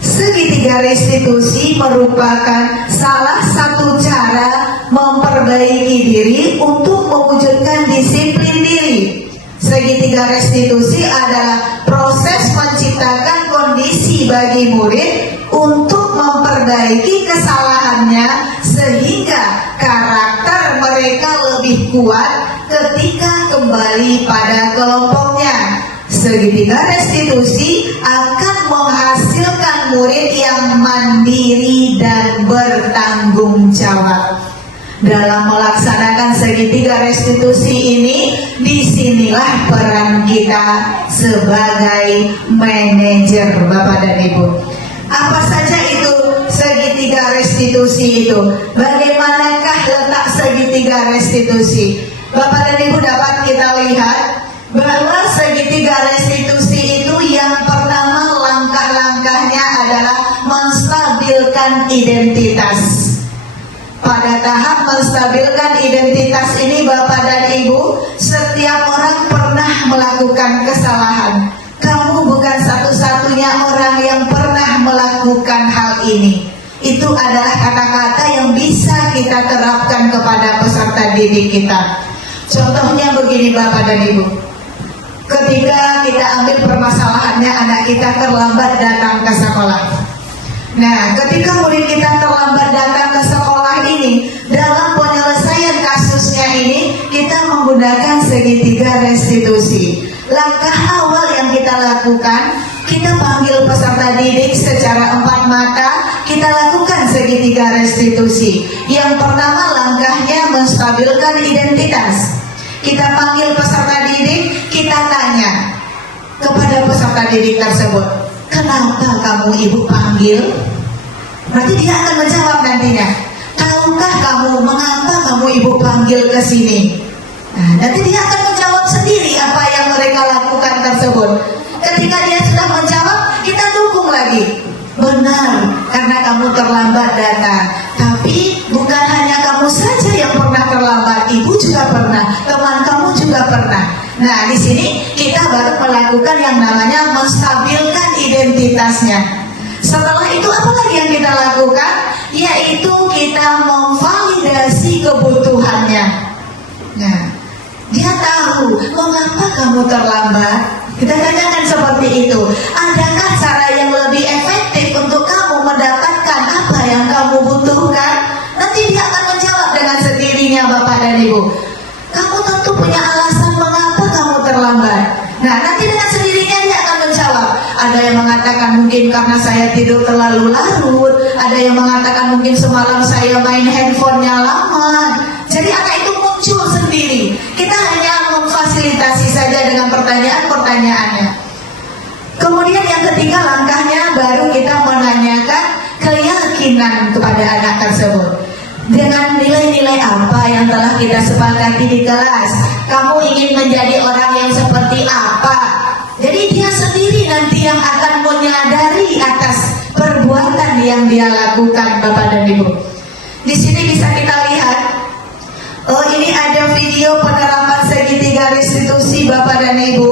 Segitiga restitusi merupakan salah satu cara memperbaiki diri untuk mewujudkan disiplin diri. Segitiga restitusi adalah proses menciptakan kondisi bagi murid untuk memperbaiki kesalahannya sehingga karakter mereka lebih kuat ketika kembali pada kelompoknya. Segitiga restitusi akan menghasilkan murid yang mandiri dan bertanggung jawab. Dalam melaksanakan segitiga restitusi ini, disinilah peran kita sebagai manajer Bapak dan Ibu. Apa saja itu segitiga restitusi itu? Bagaimanakah letak segitiga restitusi? Bapak dan Ibu dapat kita lihat bahwa segitiga restitusi itu yang pertama langkah-langkahnya adalah menstabilkan identitas. Pada tahap menstabilkan identitas ini Bapak dan Ibu, setiap orang pernah melakukan kesalahan. Kamu bukan satu-satunya orang yang pernah melakukan hal ini. Itu adalah kata-kata yang bisa kita terapkan kepada peserta didik kita. Contohnya begini Bapak dan Ibu, ketika kita ambil permasalahannya anak kita terlambat datang ke sekolah. Nah, ketika murid kita terlambat datang ke sekolah ini, dalam penyelesaian kasusnya ini, kita menggunakan segitiga restitusi. Langkah awal yang kita lakukan, kita panggil peserta didik secara 4 mata, kita lakukan segitiga restitusi. Yang pertama langkahnya menstabilkan identitas. Kita panggil peserta didik, kita tanya kepada peserta didik tersebut, kenapa kamu ibu panggil? Berarti dia akan menjawab nantinya, tahukah kamu mengapa kamu ibu panggil ke sini? Nah, nanti dia akan menjawab sendiri apa yang mereka lakukan tersebut. Ketika dia sudah menjawab, kita dukung lagi. Benar, karena kamu terlambat datang. Tapi bukan hanya kamu saja yang pernah terlambat, ibu juga pernah, teman kamu juga pernah. Nah, di sini kita baru melakukan yang namanya menstabilkan identitasnya. Setelah itu apa lagi yang kita lakukan? Yaitu kita memvalidasi kebutuhannya. Nah, dia tahu mengapa kamu terlambat. Kita tanyakan seperti itu. Adakah cara yang lebih efektif untuk kamu mendapatkan apa yang kamu butuhkan? Nanti dia akan menjawab dengan sendirinya Bapak dan Ibu. Kamu tentu punya alasan mengapa kamu terlambat. Nah, nanti dengan sendirinya dia akan menjawab. Ada yang mengatakan mungkin karena saya tidur terlalu larut. Ada yang mengatakan mungkin semalam saya main handphonenya lama. Jadi anak itu muncul sendiri. Kita hanya memfasilitasi saja dengan pertanyaan-pertanyaannya. Kemudian yang ketiga langkahnya baru kita menanyakan keyakinan kepada anak tersebut. Dengan nilai-nilai apa yang telah kita sepakati di kelas? Kamu ingin menjadi orang yang seperti apa? Jadi dia sendiri nanti yang akan menyadari atas perbuatan yang dia lakukan Bapak dan Ibu. Di sini bisa kita lihat, ini ada video penerapan segitiga restitusi Bapak dan Ibu.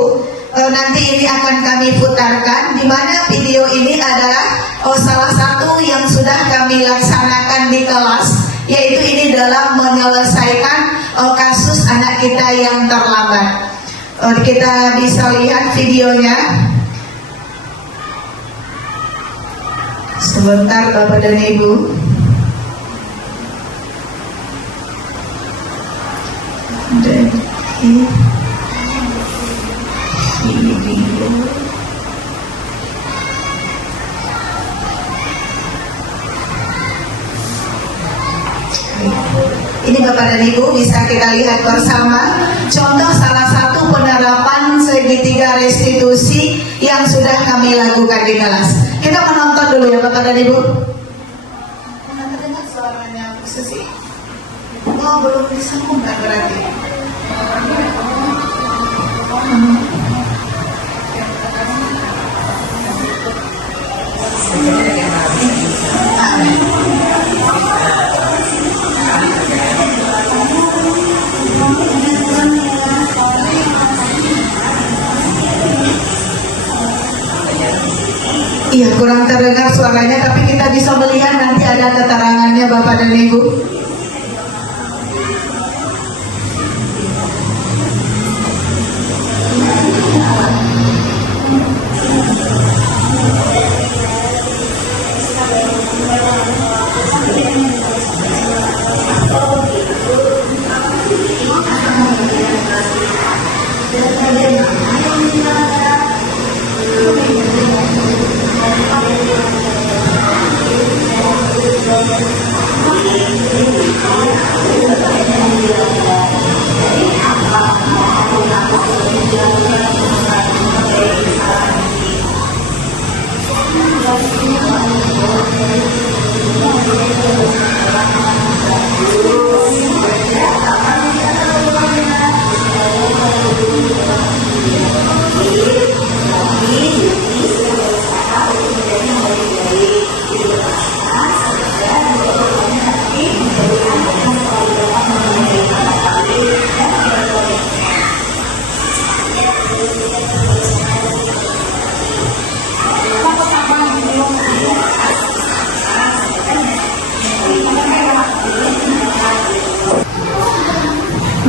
Nanti ini akan kami putarkan, di mana video ini adalah salah satu yang sudah kami laksanakan di kelas, yaitu ini dalam menyelesaikan kasus anak kita yang terlambat. Kita bisa lihat videonya. Sebentar Bapak dan Ibu. Dan ini video. Bapak dan Ibu bisa kita lihat bersama contoh salah satu penerapan segitiga restitusi yang sudah kami lakukan di kelas. Kita menonton dulu ya Bapak dan Ibu. Terdengar suaranya Bu Susi? Oh, belum disambungkan berarti. Iya, kurang terdengar suaranya, tapi kita bisa melihat nanti ada keterangannya Bapak dan Ibu.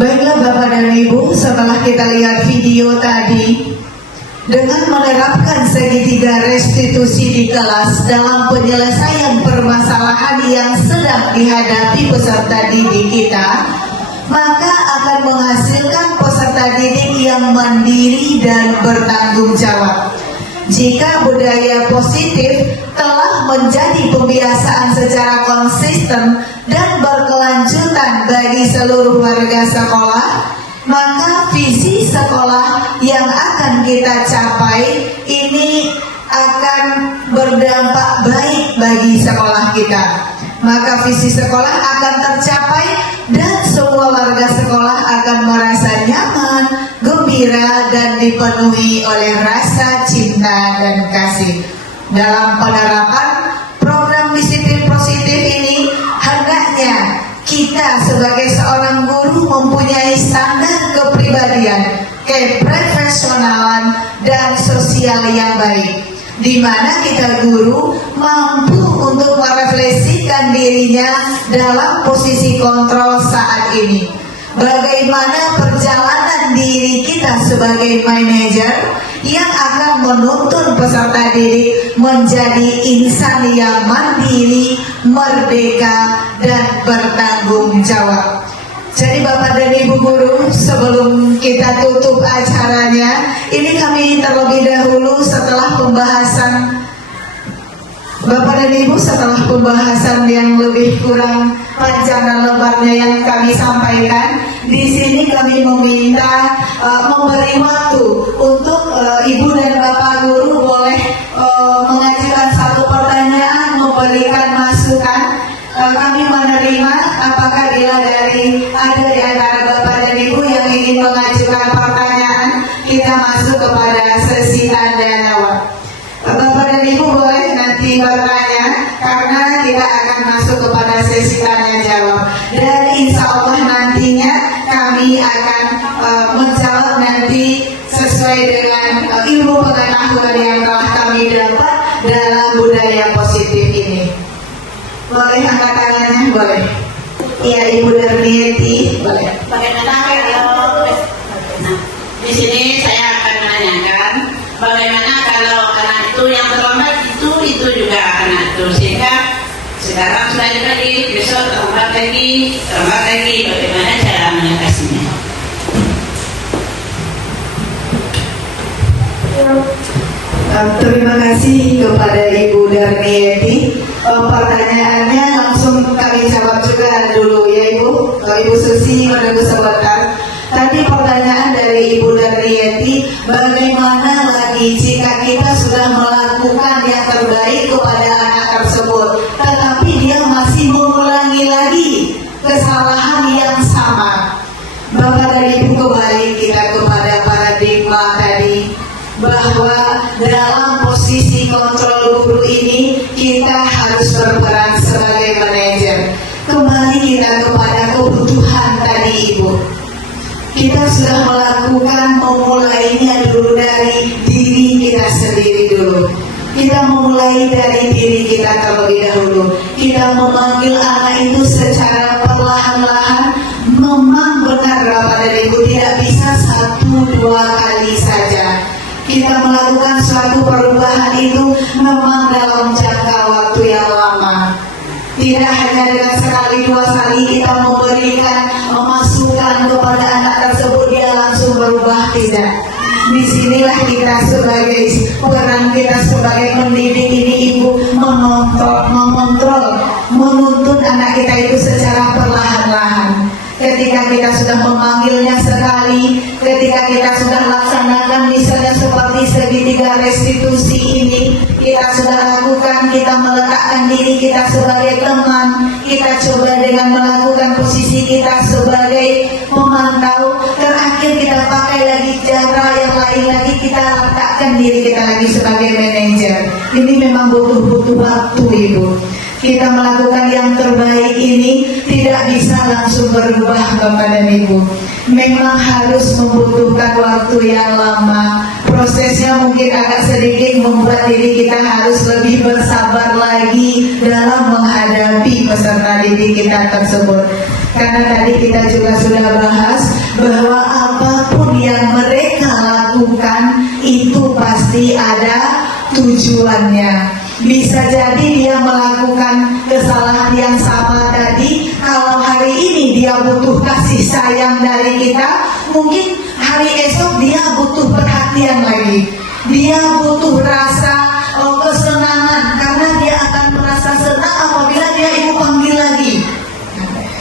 Baiklah Bapak dan Ibu, setelah kita lihat video tadi, dengan menerapkan segitiga restitusi di kelas dalam penyelesaian permasalahan yang sedang dihadapi peserta didik kita, maka akan menghasilkan peserta didik yang mandiri dan bertanggung jawab. Jika budaya positif telah menjadi pembiasaan secara konsisten dan berkelanjutan bagi seluruh warga sekolah, maka visi sekolah yang akan kita capai ini akan berdampak baik bagi sekolah kita. Maka visi sekolah akan tercapai dan semua warga sekolah akan merasa nyaman, gembira, dan dipenuhi oleh rasa cinta dan kasih. Dalam penerapan program disiplin positif ini, hendaknya kita sebagai seorang guru mempunyai standar kepribadian, keprofesionalan, dan sosial yang baik, di mana kita guru mampu untuk merefleksikan dirinya dalam posisi kontrol saat ini. Bagaimana perjalanan diri kita sebagai manajer yang akan menuntun peserta didik menjadi insan yang mandiri, merdeka, dan bertanggung jawab. Jadi Bapak dan Ibu guru, sebelum kita tutup acaranya, ini kami terlebih dahulu setelah pembahasan Bapak dan Ibu, setelah pembahasan yang lebih kurang panjang dan lebarnya yang kami sampaikan, di sini kami meminta memberi waktu untuk Ibu dan Bapak guru boleh mengajukan satu pertanyaan, memberikan masukan. Kami menerima apabila ada di antara Bapak dan Ibu yang ingin mengajukan pertanyaan, kita masuk kepada sesi tanya jawab. Bapak dan Ibu boleh nanti bertanya karena kita akan masuk kepada sesi tanya jawab, dan insya Allah nantinya kami akan menjawab nanti sesuai dengan ilmu pengetahuan yang telah kami dapat dalam budaya positif ini. Boleh angkat tangannya? Boleh. Iya, Ibu Darmieti, boleh. Bagaimana kalau di sini saya akan menanyakan bagaimana kalau anak itu yang terlambat itu juga anak itu, sehingga sekarang sudah lagi, besok terlambat lagi, bagaimana cara mengatasinya? Terima kasih kepada Ibu Darmieti. Pertanyaannya langsung kami jawab juga dulu ya Ibu. Ibu Susi. Ibu kembali kita kepada paradigma tadi, bahwa dalam posisi kontrol guru ini kita harus berperan sebagai manajer. Kembali kita kepada kebutuhan tadi Ibu. Kita sudah melakukan memulainya dulu dari diri kita sendiri dulu. Kita memulai dari diri kita terlebih dahulu. Kita memanggil anak itu secara perlahan-lahan. Memang benar Bapak dan Ibu, tidak bisa 1-2 kali saja. Kita melakukan suatu perubahan itu memang dalam jangka waktu yang lama. Tidak hanya dengan sekali 2 kali kita memberikan masukan kepada anak tersebut dia langsung berubah, tidak. Disinilah kita sebagai peran kita sebagai pendidik ini Ibu mengontrol, menuntun anak kita itu secara perlahan-lahan. Ketika kita sudah memanggilnya sekali, ketika kita sudah laksanakan misalnya seperti segitiga restitusi ini, kita sudah lakukan, kita meletakkan diri kita sebagai teman, kita coba dengan melakukan posisi kita sebagai pemantau, terakhir kita pakai lagi cara yang lain lagi, kita letakkan diri kita lagi sebagai manajer. Ini memang butuh waktu Ibu. Kita melakukan yang terbaik ini tidak bisa langsung berubah Bapak dan Ibu. Memang harus membutuhkan waktu yang lama. Prosesnya mungkin agak sedikit membuat diri kita harus lebih bersabar lagi dalam menghadapi peserta didik kita tersebut. Karena tadi kita juga sudah bahas bahwa apapun yang mereka lakukan itu pasti ada tujuannya. Bisa jadi dia melakukan kesalahan yang sama tadi. Kalau hari ini dia butuh kasih sayang dari kita, mungkin hari esok dia butuh perhatian lagi. Dia butuh rasa kesenangan, karena dia akan merasa senang apabila dia Ibu panggil lagi.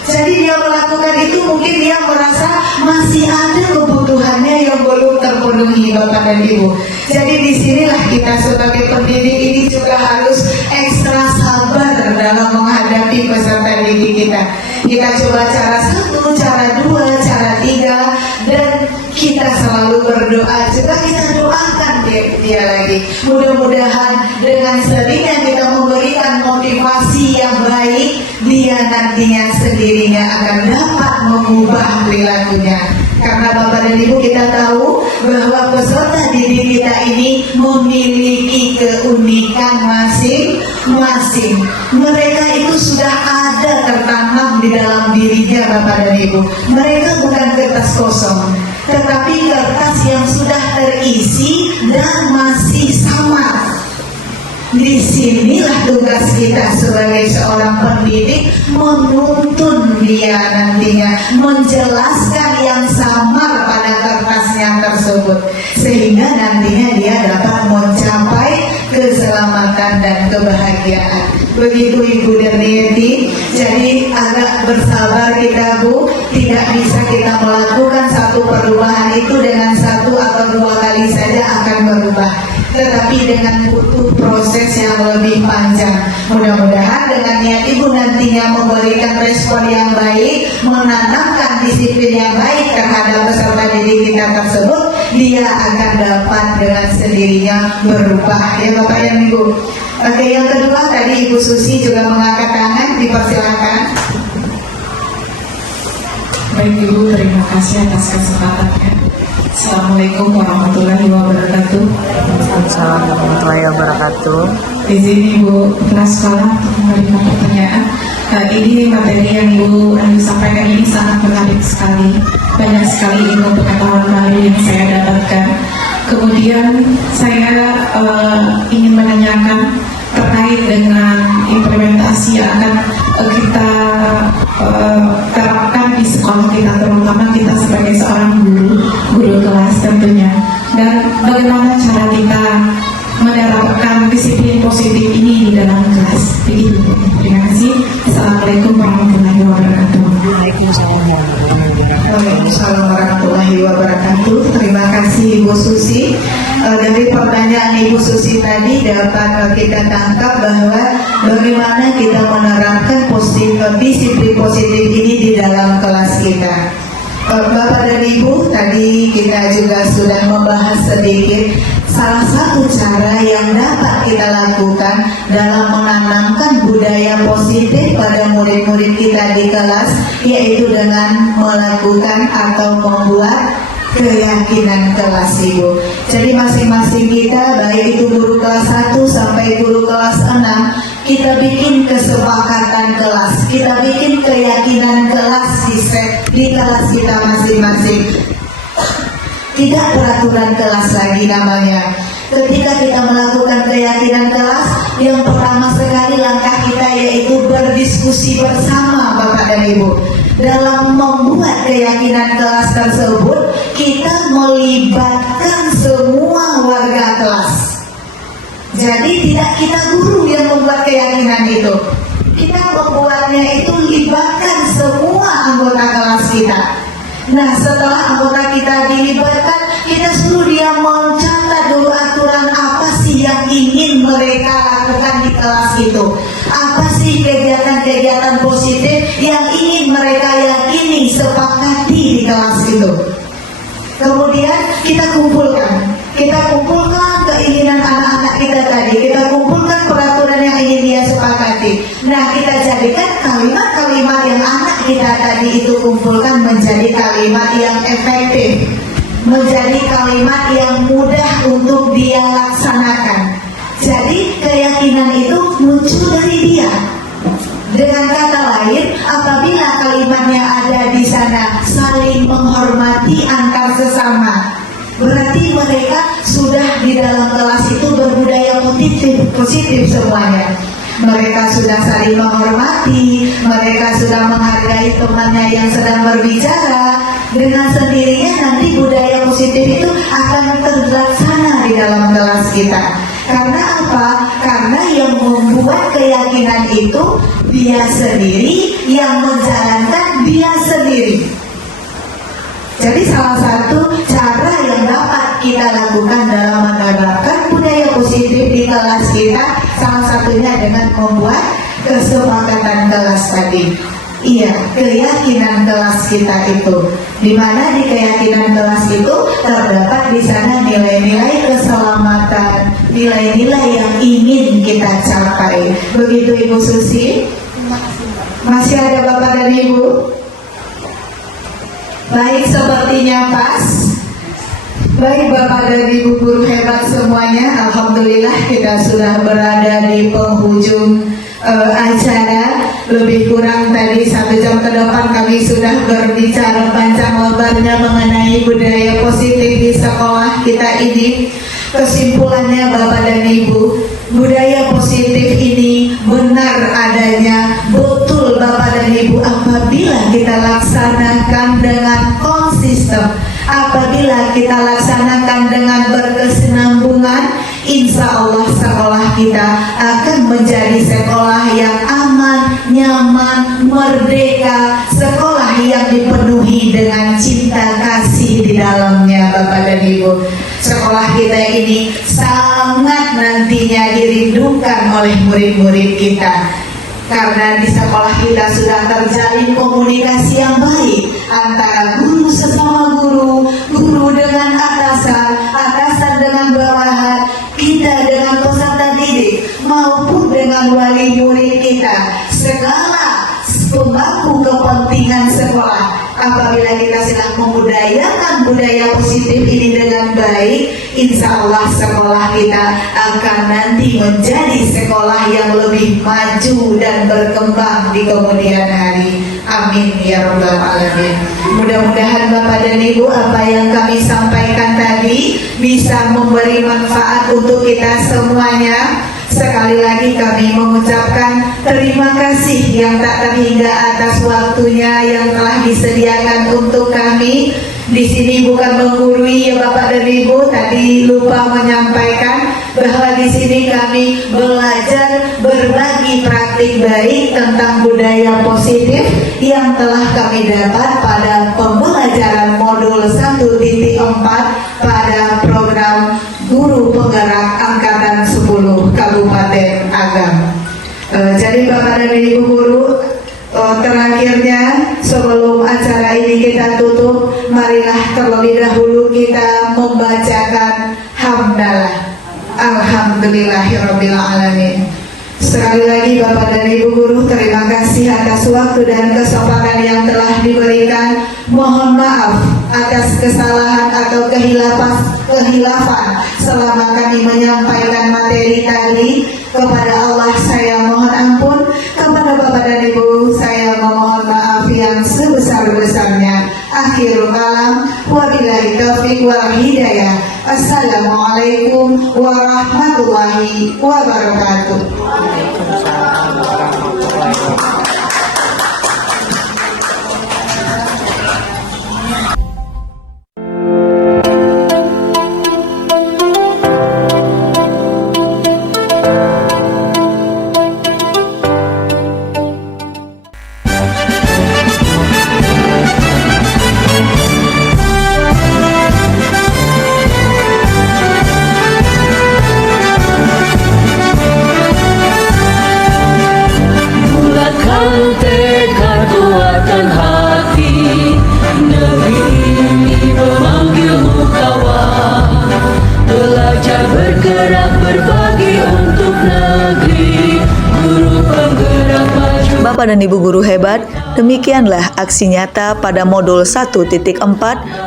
Jadi dia melakukan itu mungkin dia merasa masih ada kebutuhannya yang belum terpenuhi Bapak dan Ibu. Jadi disinilah kita sebagai pendidik ini juga harus ekstra sabar dalam menghadapi peserta didik kita. Kita coba cara 1, cara 2, cara 3, dan kita selalu berdoa juga, kita doakan dia lagi. Mudah-mudahan dengan seringnya kita memberikan motivasi yang baik, dia nantinya sendirinya akan dapat mengubah perilakunya. Karena Bapak dan Ibu kita tahu bahwa peserta didik kita ini memiliki keunikan masing-masing. Mereka itu sudah ada tertanam di dalam dirinya Bapak dan Ibu. Mereka bukan kertas kosong, tetapi kertas yang sudah terisi dan masih sama. Disinilah tugas kita sebagai seorang pendidik, menuntun dia nantinya, menjelaskan yang samar pada kertasnya tersebut, sehingga nantinya dia dapat mencapai keselamatan dan kebahagiaan. Begitu Ibu dan Yeti. Jadi agak bersabar kita Bu, tidak bisa kita melakukan satu perubahan itu dengan 1 atau 2 kali saja akan berubah, tetapi dengan butuh proses yang lebih panjang. Mudah-mudahan dengan niat Ibu nantinya memberikan respon yang baik, menanamkan disiplin yang baik terhadap peserta didik kita tersebut, dia akan dapat dengan sendirinya berubah, ya Bapak dan Ibu. Oke, yang kedua tadi Ibu Susi juga mengangkat tangan, dipersilakan. Baik Ibu, terima kasih atas kesempatannya. Assalamualaikum warahmatullahi wabarakatuh. Assalamualaikum warahmatullahi wabarakatuh. Di sini Ibu Kepala Sekolah untuk memberikan pertanyaan. Ini materi yang Ibu sampaikan ini sangat menarik sekali. Banyak sekali ilmu pengetahuan baru yang saya dapatkan. Kemudian saya ingin menanyakan terkait dengan implementasi yang akan kita terapkan di sekolah kita, terutama kita sebagai seorang guru kelas tentunya. Dan bagaimana cara kita menerapkan disiplin positif ini di dalam kelas. Begitu. Terima kasih. Assalamualaikum warahmatullahi wabarakatuh. Waalaikumsalam warahmatullahi wabarakatuh. Terima kasih Ibu Susi. Dari pertanyaan Ibu Susi tadi dapat kita tangkap bahwa bagaimana kita menerapkan disiplin positif ini di dalam kelas kita. Bapak dan Ibu, tadi kita juga sudah membahas sedikit salah satu cara yang dapat kita lakukan dalam menanamkan budaya positif pada murid-murid kita di kelas, yaitu dengan melakukan atau membuat keyakinan kelas, Ibu. Jadi masing-masing kita, baik itu guru kelas 1 sampai guru kelas 6, kita bikin kesepakatan kelas, kita bikin keyakinan kelas di kelas kita masing-masing. Tidak peraturan kelas lagi namanya. Ketika kita melakukan keyakinan kelas, yang pertama sekali langkah kita yaitu berdiskusi bersama Bapak dan Ibu. Dalam membuat keyakinan kelas tersebut, kita melibatkan semua warga kelas. Jadi tidak kita guru yang membuat keyakinan itu. Kita membuatnya itu libatkan semua anggota kelas kita. Nah, setelah anggota kita dilibatkan, kita suruh dia mencatat dulu aturan apa sih yang ingin mereka lakukan di kelas itu. Apa sih kegiatan-kegiatan positif yang ingin mereka yakini, sepakati di kelas itu. Kemudian kita kumpulkan keinginan anak-anak kita tadi, kita kumpulkan peraturan yang ingin dia sepakati. Nah, kita jadikan kalimat-kalimat yang anak kita tadi itu kumpulkan menjadi kalimat yang efektif, menjadi kalimat yang mudah untuk dia laksanakan. Jadi keyakinan itu muncul dari dia. Dengan kata lain, apabila kalimatnya ada di sana saling menghormati antar sesama, berarti mereka sudah di dalam kelas itu berbudaya positif semuanya. Mereka sudah saling menghormati, mereka sudah menghargai temannya yang sedang berbicara. Dengan sendirinya nanti budaya positif itu akan terlaksana di dalam kelas kita. Karena apa? Karena yang membuat keyakinan itu dia sendiri, yang menjalankan dia sendiri. Jadi salah satu cara yang dapat kita lakukan dalam menerapkan budaya positif di kelas kita, salah satunya dengan membuat kesepakatan kelas tadi. Iya, keyakinan kelas kita itu, di mana di keyakinan kelas itu terdapat di sana nilai-nilai keselamatan, nilai-nilai yang ingin kita capai. Begitu Ibu Susi? Masih ada Bapak dan Ibu? Baik, sepertinya pas. Baik Bapak dan Ibu guru hebat semuanya, alhamdulillah kita sudah berada di penghujung acara. Lebih kurang tadi 1 jam ke depan kami sudah berbicara panjang lebarnya mengenai budaya positif di sekolah kita ini. Kesimpulannya Bapak dan Ibu, budaya positif ini benar adanya, betul Bapak dan Ibu, apabila kita laksanakan dengan konsisten, apabila kita laksanakan dengan berkesinambungan, insya Allah sekolah kita akan menjadi sekolah yang aman, nyaman, merdeka, sekolah yang dipenuhi dengan cinta kasih di dalamnya Bapak dan Ibu. Sekolah kita ini sangat nantinya dirindukan oleh murid-murid kita, karena di sekolah kita sudah terjalin komunikasi yang baik antara guru sesama guru, guru dengan atasan, atasan dengan bawahan, kita dengan peserta didik, maupun dengan wali murid kita, segala pemangku kepentingan sekolah. Apabila kita sedang membudayakan budaya positif ini dengan baik, insya Allah sekolah kita akan nanti menjadi sekolah yang lebih maju dan berkembang di kemudian hari. Amin ya rabbal alamin. Mudah-mudahan Bapak dan Ibu, apa yang kami sampaikan tadi bisa memberi manfaat untuk kita semuanya. Sekali lagi kami mengucapkan terima kasih yang tak terhingga atas waktunya yang telah disediakan untuk kami. Di sini bukan menggurui ya Bapak dan Ibu, tadi lupa menyampaikan bahwa di sini kami belajar berbagi praktik baik tentang budaya positif yang telah kami dapat pada pembelajaran modul 1.4 pada program Guru Penggerak Angkatan 10 Kabupaten Agam. Jadi Bapak dan Ibu guru, terakhirnya sebelum acara ini kita tutup, marilah terlebih dahulu kita membacakan hamdalah. Alhamdulillahirabbil alamin. Sekali lagi Bapak dan Ibu Guru, terima kasih atas waktu dan kesempatan yang telah diberikan. Mohon maaf atas kesalahan atau kehilafan selama kami menyampaikan materi tadi. Kepada Allah saya mohon ampun, kepada Bapak dan Ibu saya memohon maaf yang sebesar-besarnya. Akhirul kalam, wabillahi taufiq wal hidayah. Assalamualaikum warahmatullahi wabarakatuh. Bulatkan tekad kuatkan hati, negeri ini memanggilmu kawan. Belajar bergerak berbagi untuk negeri, guru penggerak maju. Bapak dan Ibu guru hebat, demikianlah aksi nyata pada modul 1.4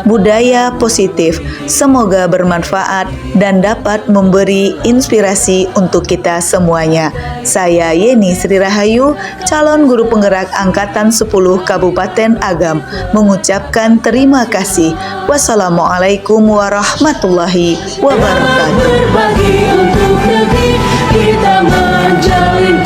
Budaya Positif. Semoga bermanfaat dan dapat memberi inspirasi untuk kita semuanya. Saya Yeni Sri Rahayu, calon guru penggerak Angkatan 10 Kabupaten Agam, mengucapkan terima kasih. Wassalamualaikum warahmatullahi wabarakatuh. Berbagi untuk negeri, kita menjalin